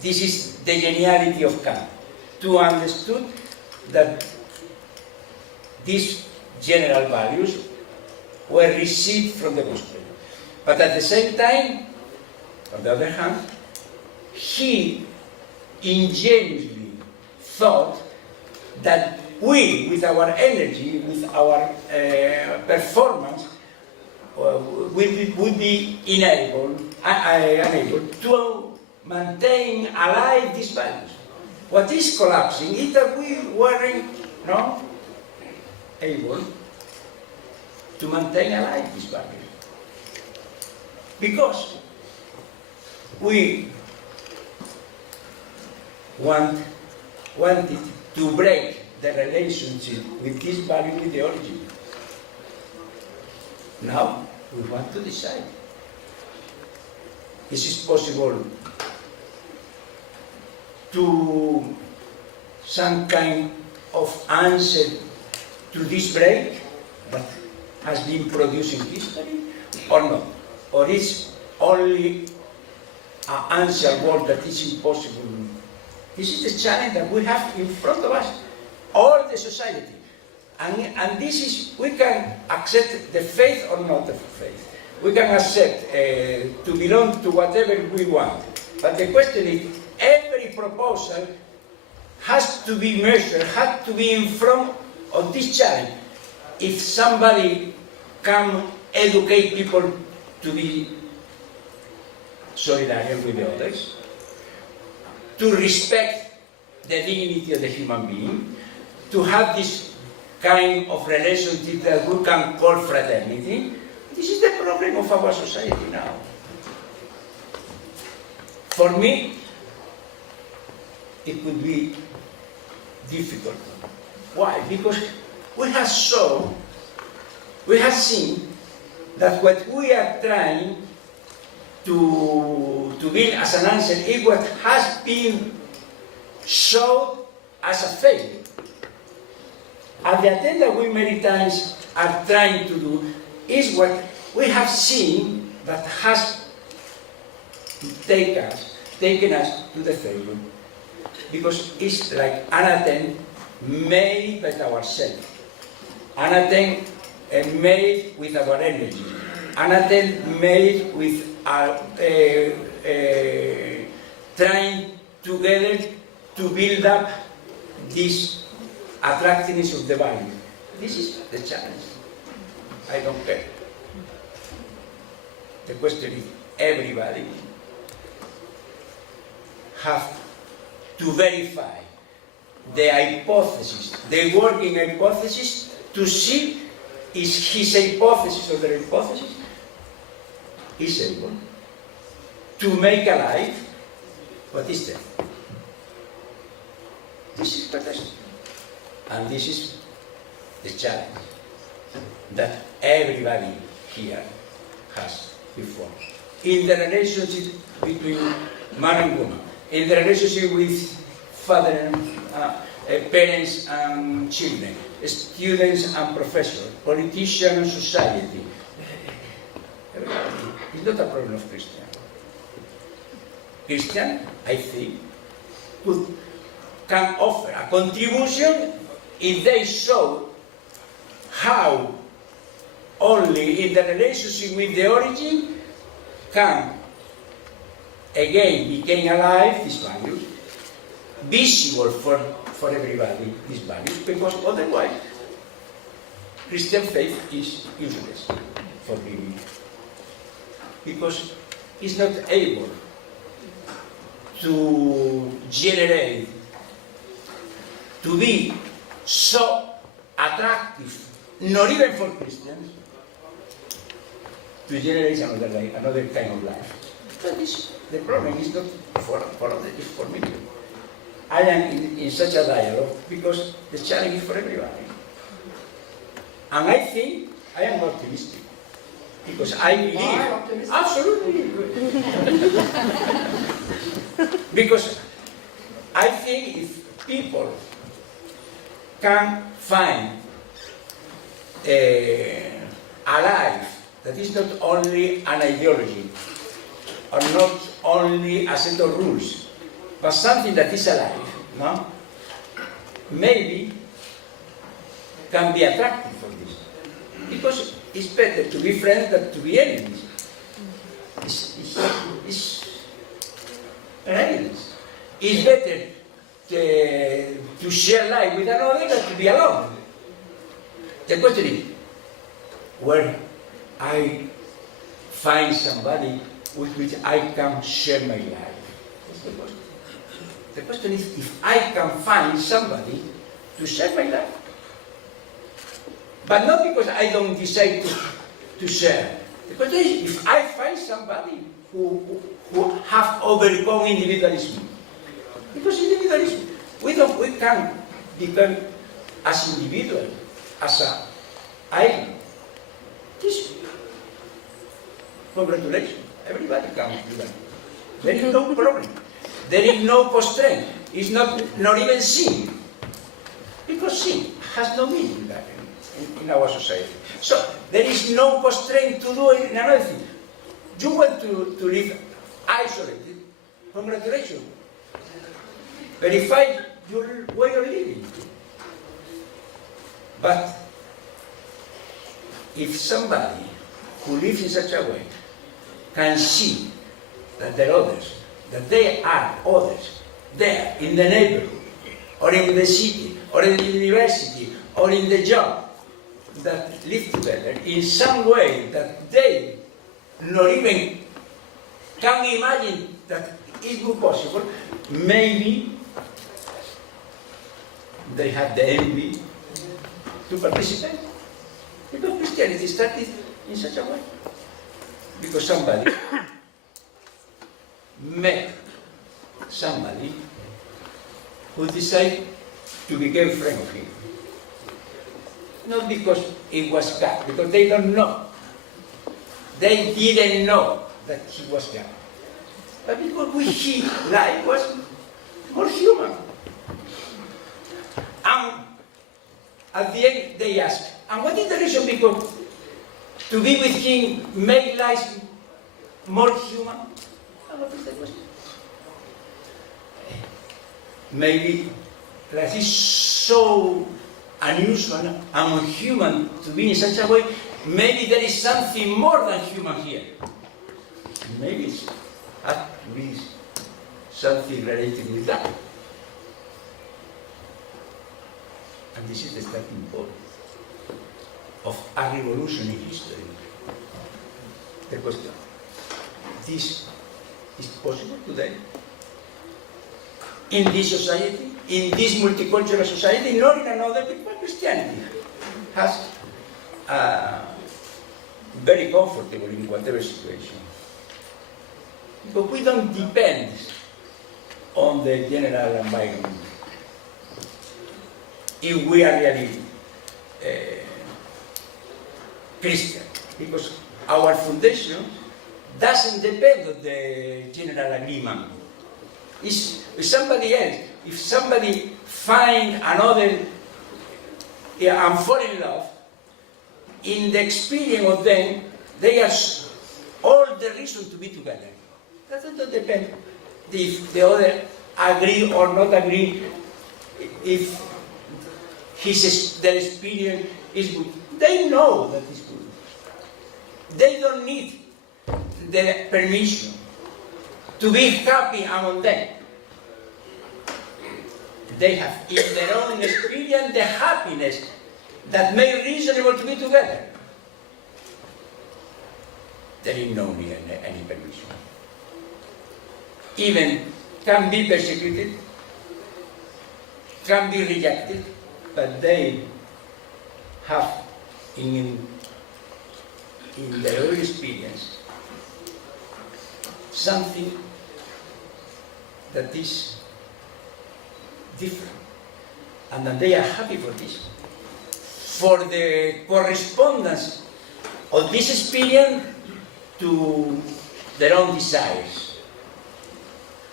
this is the geniality of Kant, to understood that these general values were received from the gospel. But at the same time, on the other hand, he ingenuously thought that we, with our energy, with our performance, would be unable to maintain alive these values. What is collapsing is that we weren't able to maintain alive these values. Because we wanted to break the relationship with this value, with the origin. Now we want to decide. Is it possible to some kind of answer to this break that has been produced in history, or not? Or is only an answer word that is impossible? This is the challenge that we have in front of us, all the society. And this is, we can accept the faith or not the faith. We can accept to belong to whatever we want. But the question is, every proposal has to be measured, has to be in front of this challenge. If somebody can educate people to be solidarious with the others, to respect the dignity of the human being, to have this kind of relationship that we can call fraternity, this is the problem of our society now. For me, it would be difficult. Why? Because we have seen that what we are trying to build as an answer is what has been shown as a failure. And the attempt that we many times are trying to do is what we have seen that has taken us to the failure. Because it's like an attempt made by ourselves, an attempt made with our energy, an attempt made with trying together to build up this attractiveness of the value. This is the challenge. I don't care. The question is, everybody have to verify the hypothesis, the working hypothesis, to see is his hypothesis or their hypothesis is able to make alive what is there. This is the question. And this is the challenge that everybody here has before. In the relationship between man and woman, in the relationship with father and parents and children, students and professors, politicians and society. It's not a problem of Christian. Christian, I think, can offer a contribution if they show how only in the relationship with the origin can again become alive these values, visible for everybody, these values, because otherwise Christian faith is useless for living, because it's not able to generate, to be so attractive, not even for Christians, to generate another kind of life. But the problem is not for others, it's for me. I am in such a dialogue because the challenge is for everybody. And I think I am optimistic because I believe, absolutely, because I think if people can find a life that is not only an ideology or not only a set of rules, but something that is alive, no? Maybe can be attractive for this. Because it's better to be friends than to be enemies. It's an evidence. It's better to share life with another than to be alone. The question is, where I find somebody with which I can share my life. That's the question. The question is if I can find somebody to share my life. But not because I don't decide to share. The question is if I find somebody who have overcome individualism. Because individualism, we can become as individual, as an island. This, congratulations. Everybody can do that. There is no problem. There is no constraint. It's not even sin. Because sin has no meaning in our society. So there is no constraint to do another thing. You want to live isolated. Congratulations. Verify your way of living. But if somebody who lives in such a way can see that there are others, that there are others there in the neighborhood, or in the city, or in the university, or in the job, that live together in some way that they not even can imagine that it would be possible, maybe they have the envy to participate. Because Christianity started in such a way. Because somebody met somebody who decided to become a friend of him. Not because it was God, because they don't know. They didn't know that he was God. But because with his life was more human. And at the end they asked, and what is the reason because to be with him make life more human? And what is the question? Maybe life is so unusual and unhuman to be in such a way, maybe there is something more than human here. Maybe it's has to be something related with that. And this is the starting point of a revolution in history. The question, this is possible today? In this society, in this multicultural society, not in another, but Christianity has very comfortable in whatever situation. But we don't depend on the general environment. If we are really Christian, because our foundation doesn't depend on the general agreement. It's somebody else. If somebody find another and fall in love, in the experience of them, they have all the reason to be together. That doesn't depend if the other agree or not agree, if their experience is good. They know that it's good. They don't need the permission to be happy among them. They have in their own experience the happiness that made reasonable to be together. There is no need any permission. Even can be persecuted, can be rejected, but they have in their own experience something that is different, and that they are happy for this, for the correspondence of this experience to their own desires.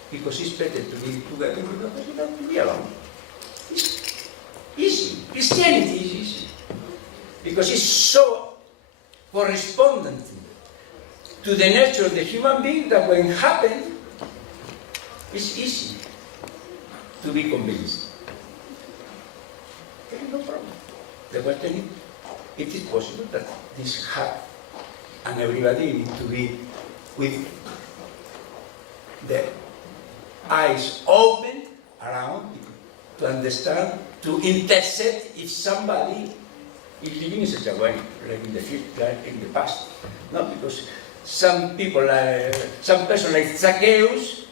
Because it's better to be together than to be alone. It's easy. Christianity is easy. Because it's so correspondent to the nature of the human being that when it happens, it's easy to be convinced. There is no problem. The question is, it is possible that this happens, and everybody needs to be with the eyes open around to understand, to intercept if somebody is living in such a way, like in the future, like in the past. No, because some people, some person like Zacchaeus,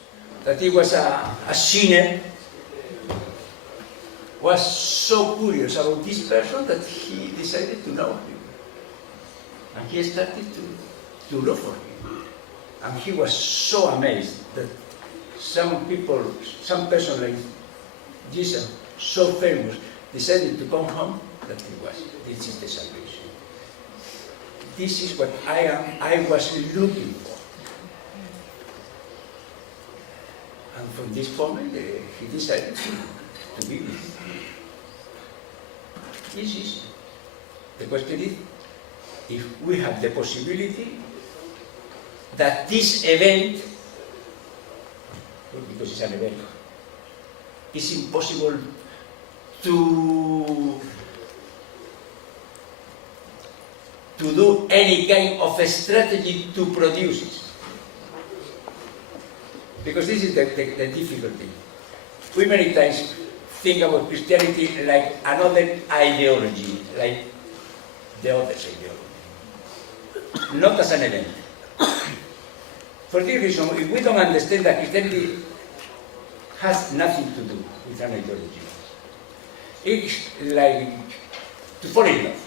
that he was a sinner, was so curious about this person that he decided to know him. And he started to look for him. And he was so amazed that some people, some person like Jesus, so famous, decided to come home, that this is the salvation. This is what I was looking for. And from this moment, he decided to be with me. It's easy. The question is, if we have the possibility that this event, because it's an event, it's impossible to do any kind of a strategy to produce it. Because this is the difficulty. We many times think about Christianity like another ideology, like the other ideology, not as an event. For this reason, if we don't understand that Christianity has nothing to do with an ideology, it's like to fall in love.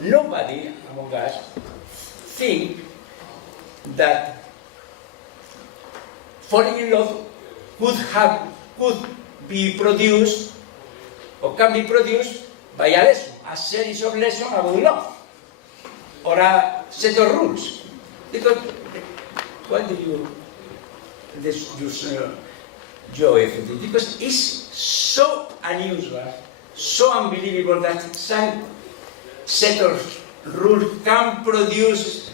Nobody among us think that falling in love could be produced or can be produced by a lesson, a series of lessons about love, or a set of rules. Because why do you use joy for this? Because it's so unusual, so unbelievable that some set of rules can produce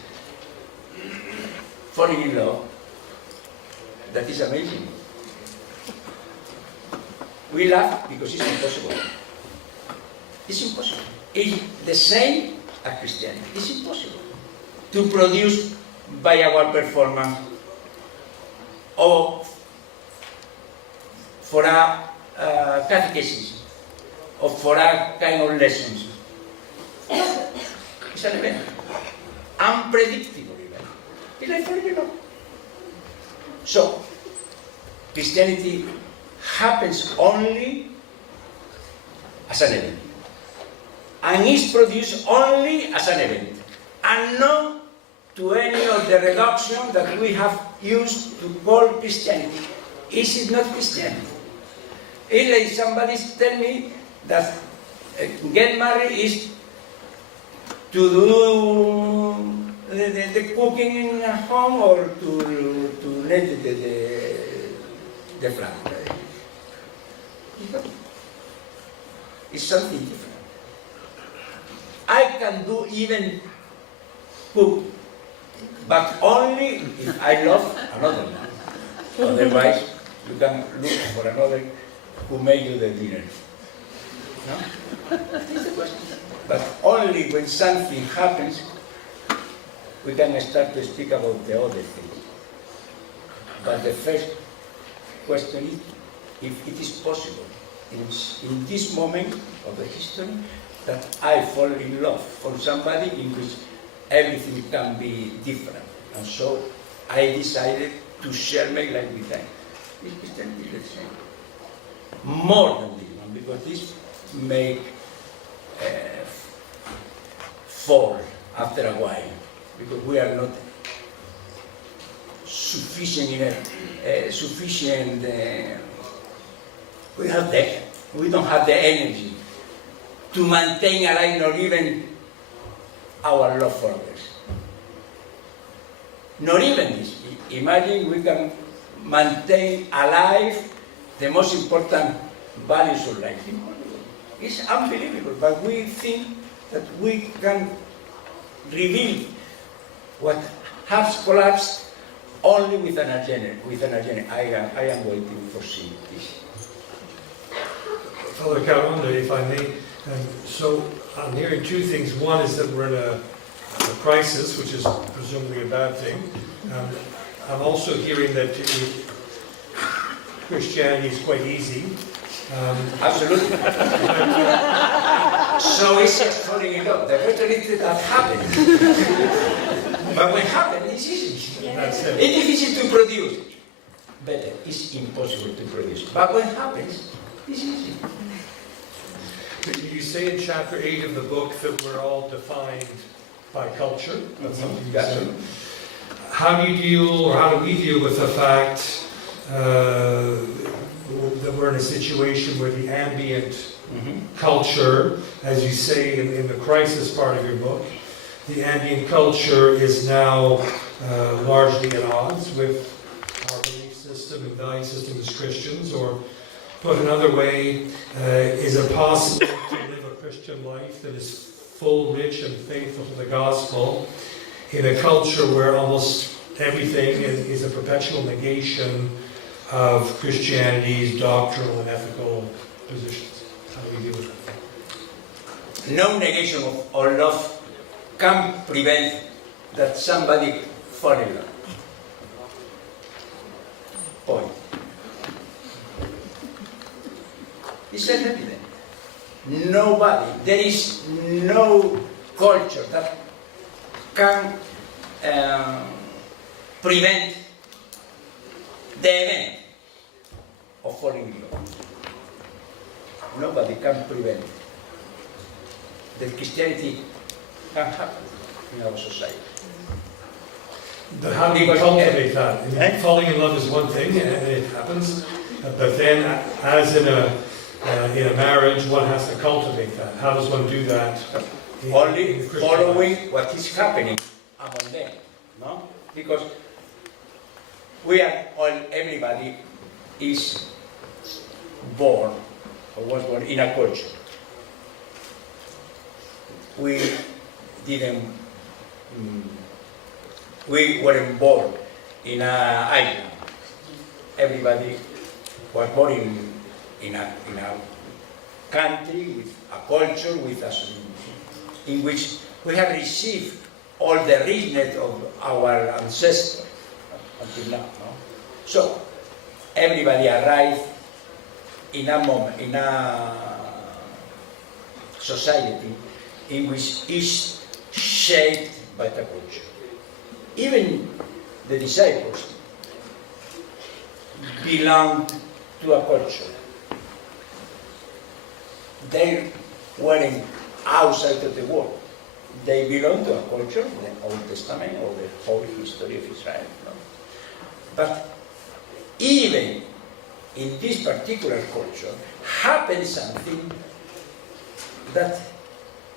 falling in love. That is amazing. We laugh because it's impossible. It's impossible. It's the same a Christianity. It's impossible to produce by our performance or for a catechism or for a kind of lessons. It's an event, unpredictable event. It's like, you know. So, Christianity happens only as an event, and is produced only as an event, and not to any of the reduction that we have used to call Christianity. Is it not Christianity? It's like somebody tell me that get married is to do the cooking at home or to let the flat. It's something different. I can do even cook, but only if I love another man. Otherwise, you can look for another who make you the dinner. No? It's the question. But only when something happens, we can start to speak about the other things. But the first question is if it is possible in this moment of the history that I fall in love for somebody in which everything can be different. And so I decided to share my life with them. Is Christianity the same? More than this one, because this make fall after a while, because we are not sufficient enough, we don't have the energy to maintain alive, not even our love for others. Not even this. Imagine we can maintain alive the most important values of life. It's unbelievable, but we think that we can reveal what has collapsed only with an agenda. I am waiting for seeing this. Father Caronda, if I may, so I'm hearing two things. One is that we're in a crisis, which is presumably a bad thing. I'm also hearing that Christianity is quite easy. Absolutely. So easy as falling in love. The better it that happens. But when it happens, it's easy. That's it. It's difficult to produce. Better, it's impossible to produce. But when it happens, it's easy. You say in chapter 8 of the book that we're all defined by culture. That's something you say. How do you deal, or how do we deal with the fact that we're in a situation where the ambient culture, as you say in the crisis part of your book, the ambient culture is now largely at odds with our belief system and value system as Christians, or put another way, is it possible to live a Christian life that is full, rich, and faithful to the gospel in a culture where almost everything is a perpetual negation of Christianity's doctrinal and ethical positions? How do we deal with that? No negation of love can prevent that somebody fall in love. Point. It's an evidence. Nobody, there is no culture that can prevent the event of falling in love. Nobody can prevent that Christianity can happen in our society. But how do you cultivate that? I mean, falling in love is one thing, and it happens. But then, as in a marriage, one has to cultivate that. How does one do that? Only following what is happening among them, no? Because we are all, everybody is born or was born in a culture. We weren't born in an island. Everybody was born in a country with a culture, in which we have received all the richness of our ancestors until now. No? So everybody arrived in a moment, in a society in which is shaped by the culture. Even the disciples belonged to a culture. They weren't outside of the world. They belong to a culture, the Old Testament or the whole history of Israel. No? But even in this particular culture happened something that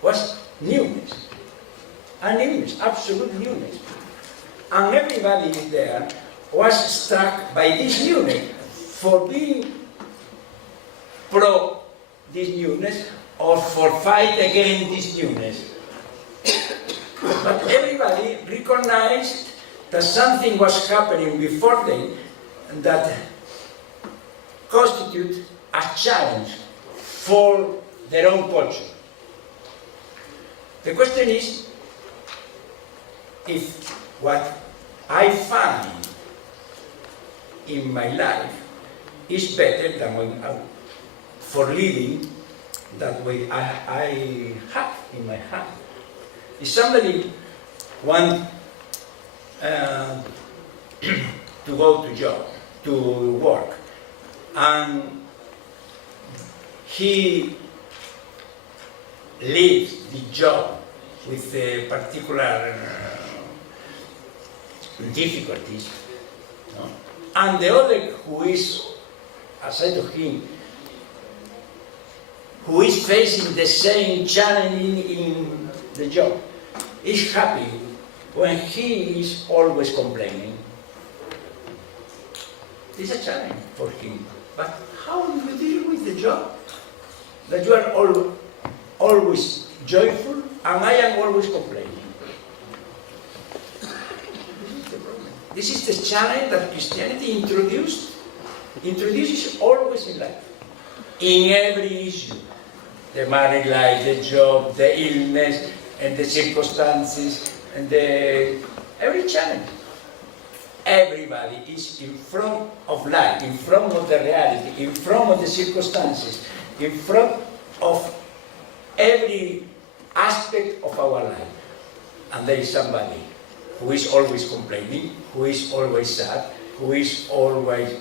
was newness, a newness, absolute newness. And everybody there was struck by this newness, for being pro this newness or for fight against this newness. But everybody recognized that something was happening before them that constitute a challenge for their own culture. The question is if what I find in my life is better than for living that way I have in my heart. If somebody wants to go to work, and he leaves the job with particular difficulties, no? And the other who is aside of him, who is facing the same challenge in the job, is happy when he is always complaining. It's a challenge for him. But how do you deal with the job? That you are always joyful and I am always complaining. This is the problem. This is the challenge that Christianity introduces always in life. In every issue. The married life, the job, the illness, and the circumstances, and every challenge. Everybody is in front of life, in front of the reality, in front of the circumstances, in front of every aspect of our life. And there is somebody who is always complaining, who is always sad, who is always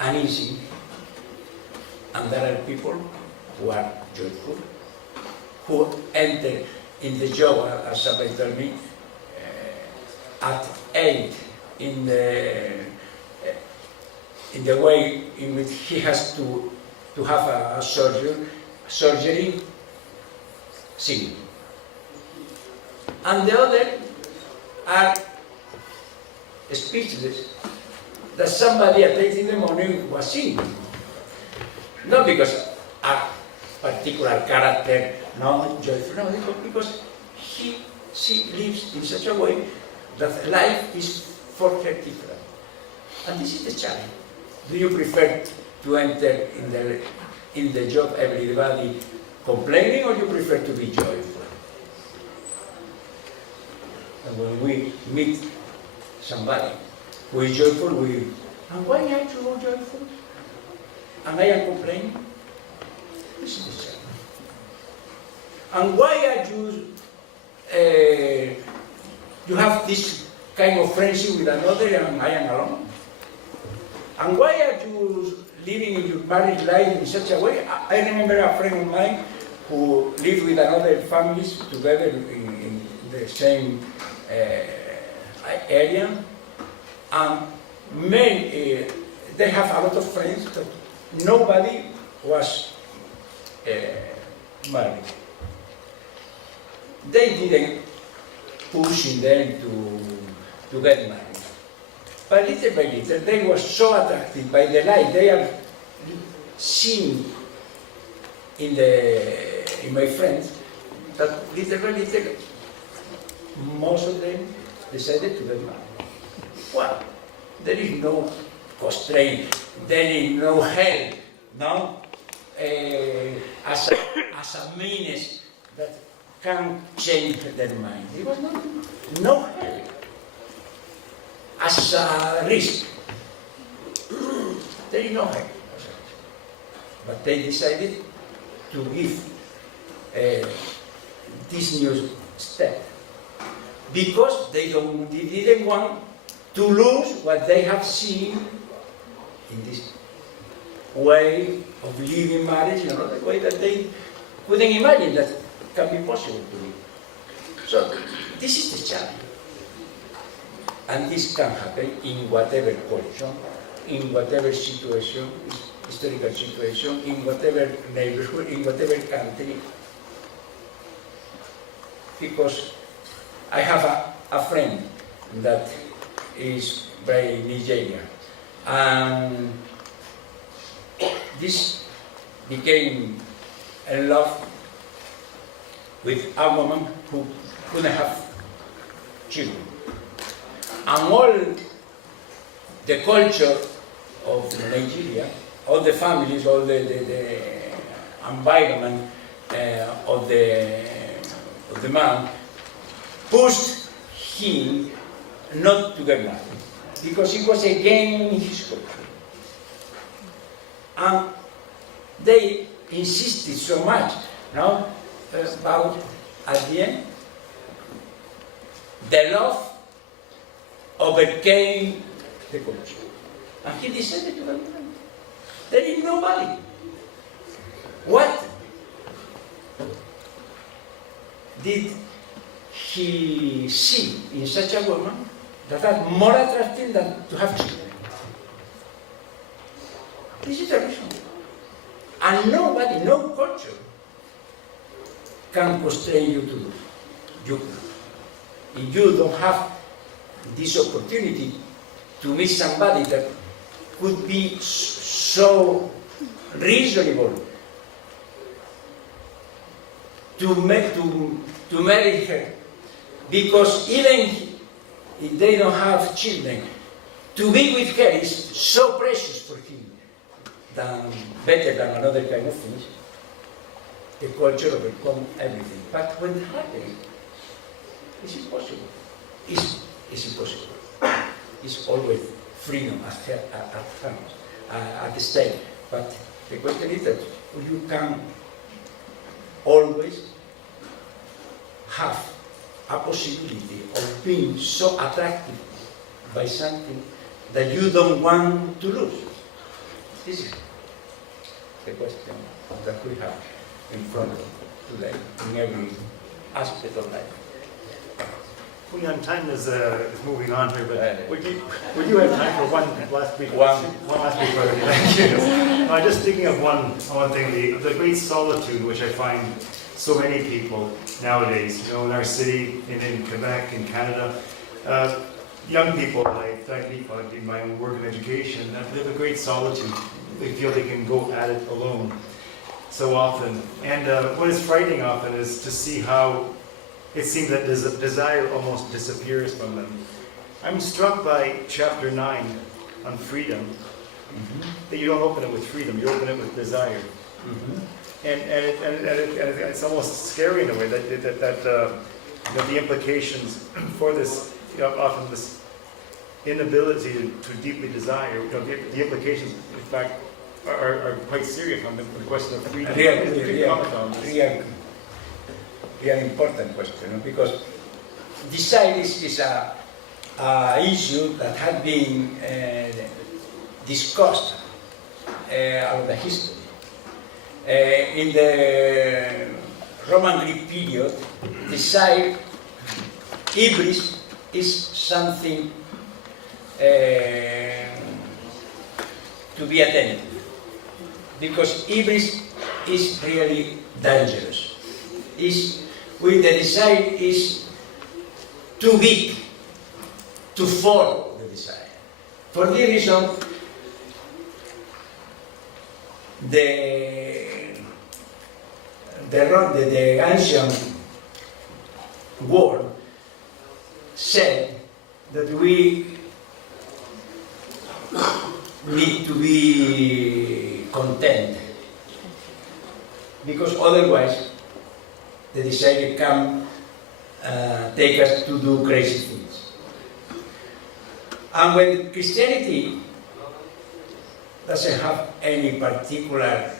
uneasy. And there are people who are joyful, who enter in the job, as somebody told me, at 8 in the way in which he has to have a surgery singing. And the other are speechless that somebody at 8 in the morning was singing. Not because a particular character, no, joyful, no, because she lives in such a way that life is for her different. And this is the challenge. Do you prefer to enter in the job everybody complaining, or you prefer to be joyful? And when we meet somebody who is joyful, and why are you joyful? And I am complaining. This is the challenge. And why are you have this kind of friendship with another and I am alone? And why are you living in your married life in such a way? I remember a friend of mine who lived with another families together in the same area, and they have a lot of friends, but nobody was married. They didn't pushing them to get married. But little by little, they were so attracted by the light they are seeing in my friends, that little by little, most of them decided to get married. Well, there is no constraint, there is no hell, no as a means that can change their mind. It was no help. As a risk, there is no help. But they decided to give this new step because they didn't want to lose what they have seen in this way of living marriage, the way that they couldn't imagine that can be possible to live. So this is the challenge. And this can happen in whatever culture, in whatever situation, historical situation, in whatever neighborhood, in whatever country. Because I have a friend that is by Nigeria, and this became in love with a woman who couldn't have children. And all the culture of Nigeria, all the families, all the environment of the man pushed him not to get married because it was against his culture. And they insisted so much about at the end the love overcame the culture. And he decided to get married. There is nobody. What did he see in such a woman that are more attractive than to have children? This is the reason. And nobody, no culture can constrain you to do. If you don't have this opportunity to meet somebody that could be so reasonable to marry her, because even if they don't have children, to be with her is so precious for him, better than another kind of things. The culture overcomes everything. But when it happens, it's impossible. It's impossible. It's always freedom at the stake. But the question is that you can always have a possibility of being so attracted by something that you don't want to lose. This is the question that we have in front of today, in every aspect of life. Julian, time is moving on here, but would you have time for one last brief? One last brief word? Thank you. I'm just thinking of one thing, the great solitude which I find so many people nowadays, in our city, in Quebec, in Canada, young people like me, in my own work and education, live a great solitude. They feel they can go at it alone so often. And what is frightening often is to see how it seems that desire almost disappears from them. I'm struck by chapter 9 on freedom, that you don't open it with freedom, you open it with desire. And it's almost scary in a way that the implications for this, often this inability to deeply desire, the implications, in fact, are quite serious on the question of freedom. Really important question, because desire is a issue that had been discussed out of the history. In the Roman Greek period, desire, hybris, is something to be attended, because hybris is really dangerous. The desire is too big to follow the desire. For this reason, the ancient world said that we need to be content because otherwise the desire can take us to do crazy things. And when Christianity doesn't have any particular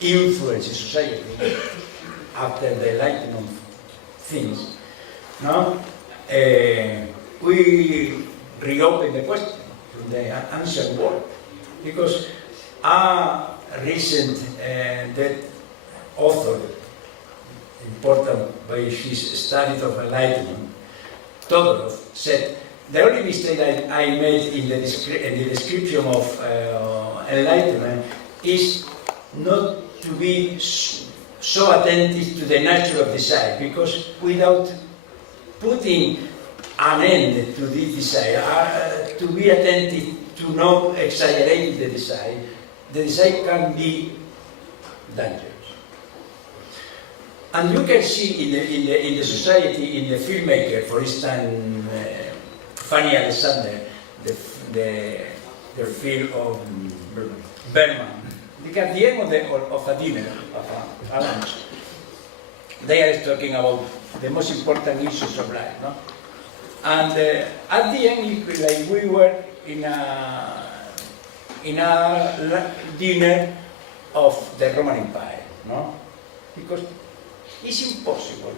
influence in society after the Enlightenment things, no? We reopen the question from the ancient world, because a recent that author, important by his study of Enlightenment, Todorov, said, the only mistake that I made in the description of Enlightenment is not to be so attentive to the nature of desire, because without putting an end to this desire, to be attentive to not exaggerate the desire can be dangerous. And you can see in the society, in the filmmaker, for instance, Fanny Alexander, the film of Bergman. At the end of a dinner, of a lunch, they are talking about the most important issues of life, no? And at the end, like we were in a dinner of the Roman Empire, no? Because it's impossible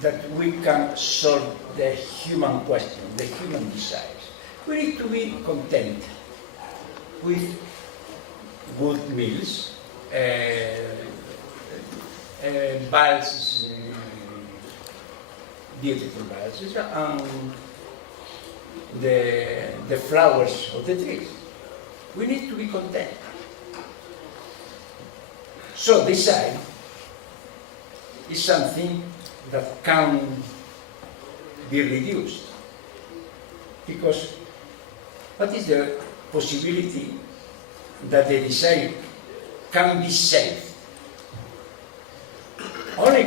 that we can solve the human question, the human desires. We need to be content with good meals, valses, beautiful valses, and the flowers of the trees. We need to be content. So desire is something that can be reduced, because what is the possibility that the desire can be saved? Only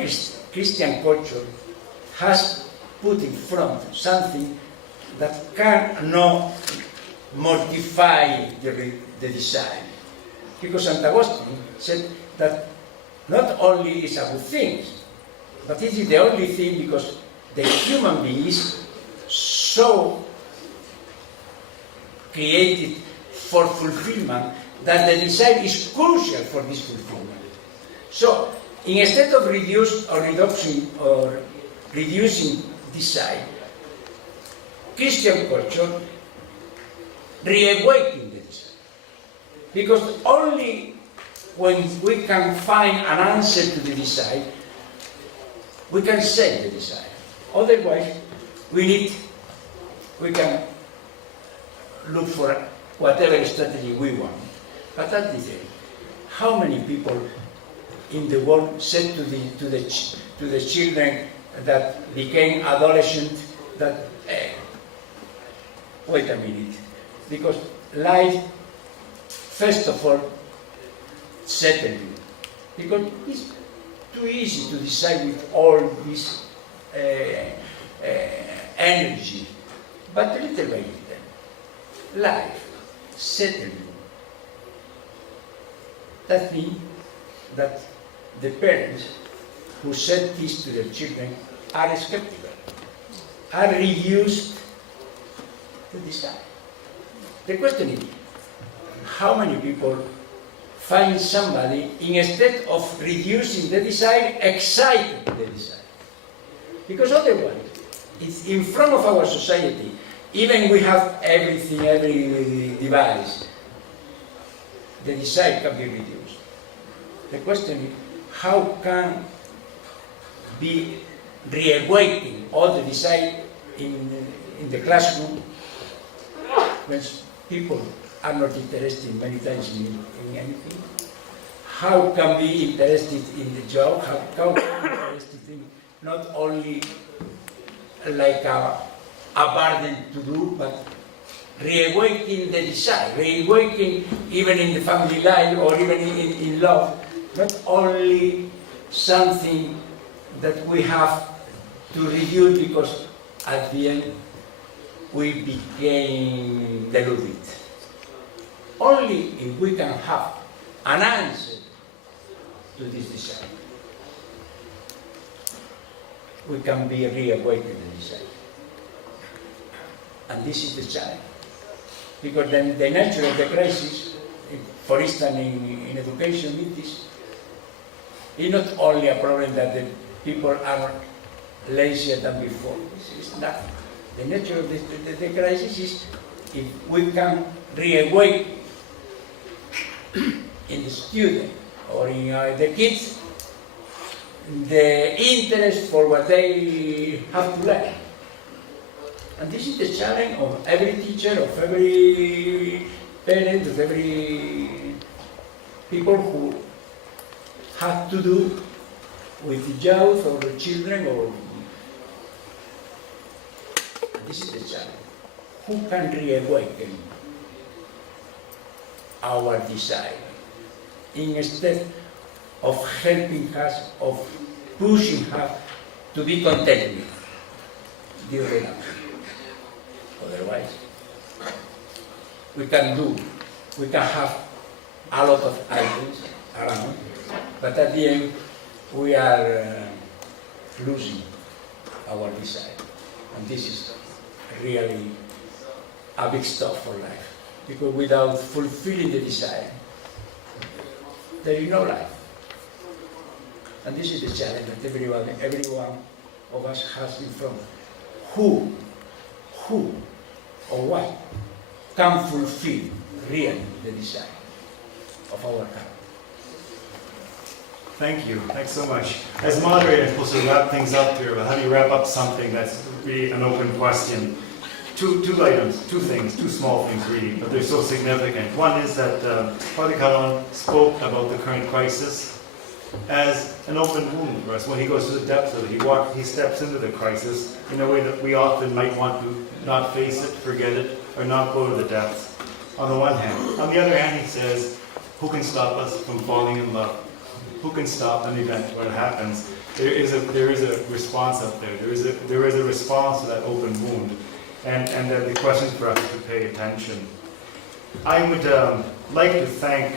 Christian culture has put in front something that cannot mortify the desire. Because St. Augustine said that not only is a good thing, but it is the only thing, because the human being is so created for fulfillment that the desire is crucial for this fulfillment. So, instead of reducing desire, Christian culture reawaken the desire. Because only when we can find an answer to the desire, we can save the desire. Otherwise, we can look for whatever strategy we want. But at the end, how many people in the world said to the children that became adolescent that, wait a minute, because life, first of all, settled you. Because it's too easy to decide with all this energy. But little by little, life settled you. That means that the parents who said this to their children are skeptical, are reduced to desire. The question is, how many people find somebody, instead of reducing the desire, excited the desire? Because otherwise, it's in front of our society, even we have everything, every device, the desire can be reduced. The question is, how can be reawakening all the desire in the classroom when people are not interested many times in anything? How can be interested in the job? How can be interested in not only like a burden to do, but reawakening the desire, reawakening even in the family life or even in love, not only something that we have to reduce because at the end we became deluded. Only if we can have an answer to this desire. We can be reawakened the desire. And this is the challenge. Because then the nature of the crisis, for instance in education, is not only a problem that the people are lazier than before. It's not. The nature of the crisis is if we can reawaken in the student or in the kids the interest for what they have to learn. And this is the challenge of every teacher, of every parent, of every people who have to do with the youth or the children. And this is the challenge. Who can reawaken our desire instead of helping us, of pushing us to be content with the other number? Otherwise, we can have a lot of items around, but at the end, we are losing our desire. And this is really a big stop for life. Because without fulfilling the desire, there is no life. And this is the challenge that every one of us has in front. Who or what can fulfill really the desire of our heart? Thank you. Thanks so much. As moderator, I'm supposed to wrap things up here, but how do you wrap up something that's really an open question? Two items, two things, two small things really, but they're so significant. One is that Father Calon spoke about the current crisis as an open wound for us. When he goes to the depths of it, he steps into the crisis in a way that we often might want to not face it, forget it, or not go to the depths, on the one hand. On the other hand, he says, who can stop us from falling in love? Who can stop an event when it happens? There is a response up there. There is a response to that open wound. And the question for us to pay attention. I would like to thank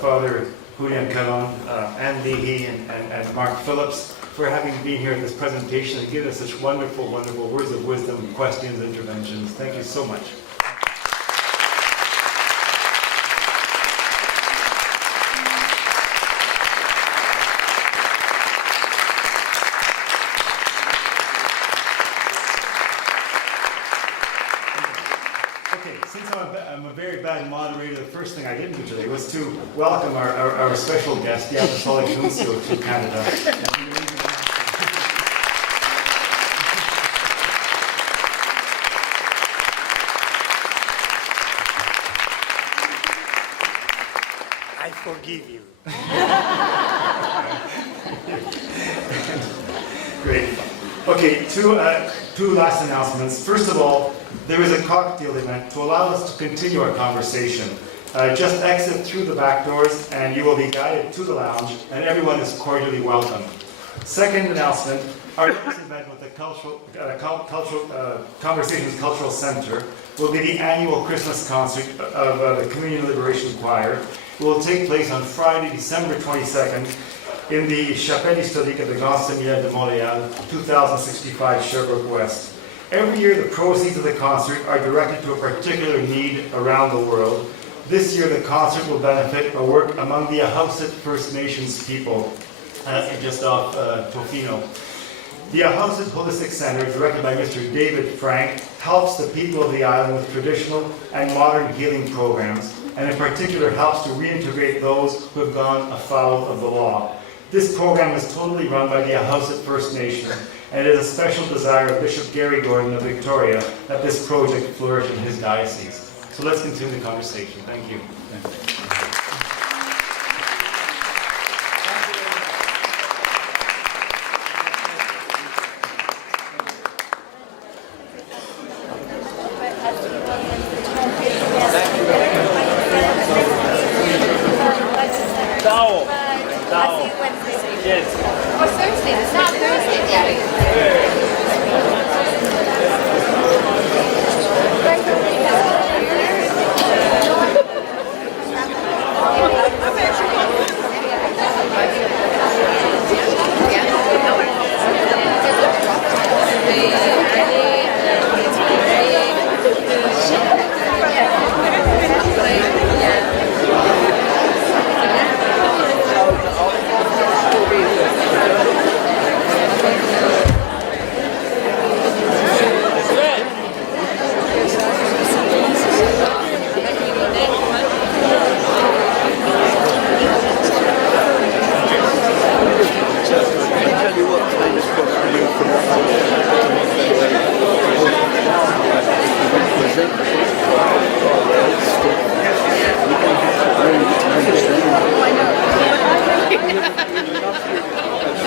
Father Julian Calon, Anne Leahy, and Mark Phillips for having been here at this presentation and given us such wonderful, wonderful words of wisdom, questions, interventions. Thank you so much. Since I'm a very bad moderator, the first thing I didn't do today was to welcome our special guest, the Apostolic Nuncio to Canada. I forgive you. Great. Okay, two last announcements. First of all, there is a cocktail event to allow us to continue our conversation. Just exit through the back doors and you will be guided to the lounge, and everyone is cordially welcome. Second announcement, our next event with the Conversations Cultural Center will be the annual Christmas concert of the Communion Liberation Choir. It will take place on Friday, December 22nd in the Chapelle Historique of the Grand Séminaire de Montreal, 2065 Sherbrooke West. Every year, the proceeds of the concert are directed to a particular need around the world. This year, the concert will benefit a work among the Ahousaht First Nations people, just off Tofino. The Ahousaht Holistic Center, directed by Mr. David Frank, helps the people of the island with traditional and modern healing programs, and in particular helps to reintegrate those who have gone afoul of the law. This program is totally run by the Ahousaht First Nation, and it is a special desire of Bishop Gary Gordon of Victoria that this project flourish in his diocese. So let's continue the conversation. Thank you. I'm actually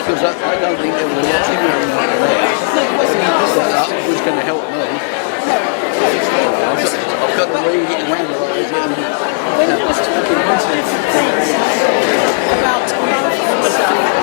because I don't think there was a lot in there that was going to help me. I've got to read it and analyse it. When you was talking about love,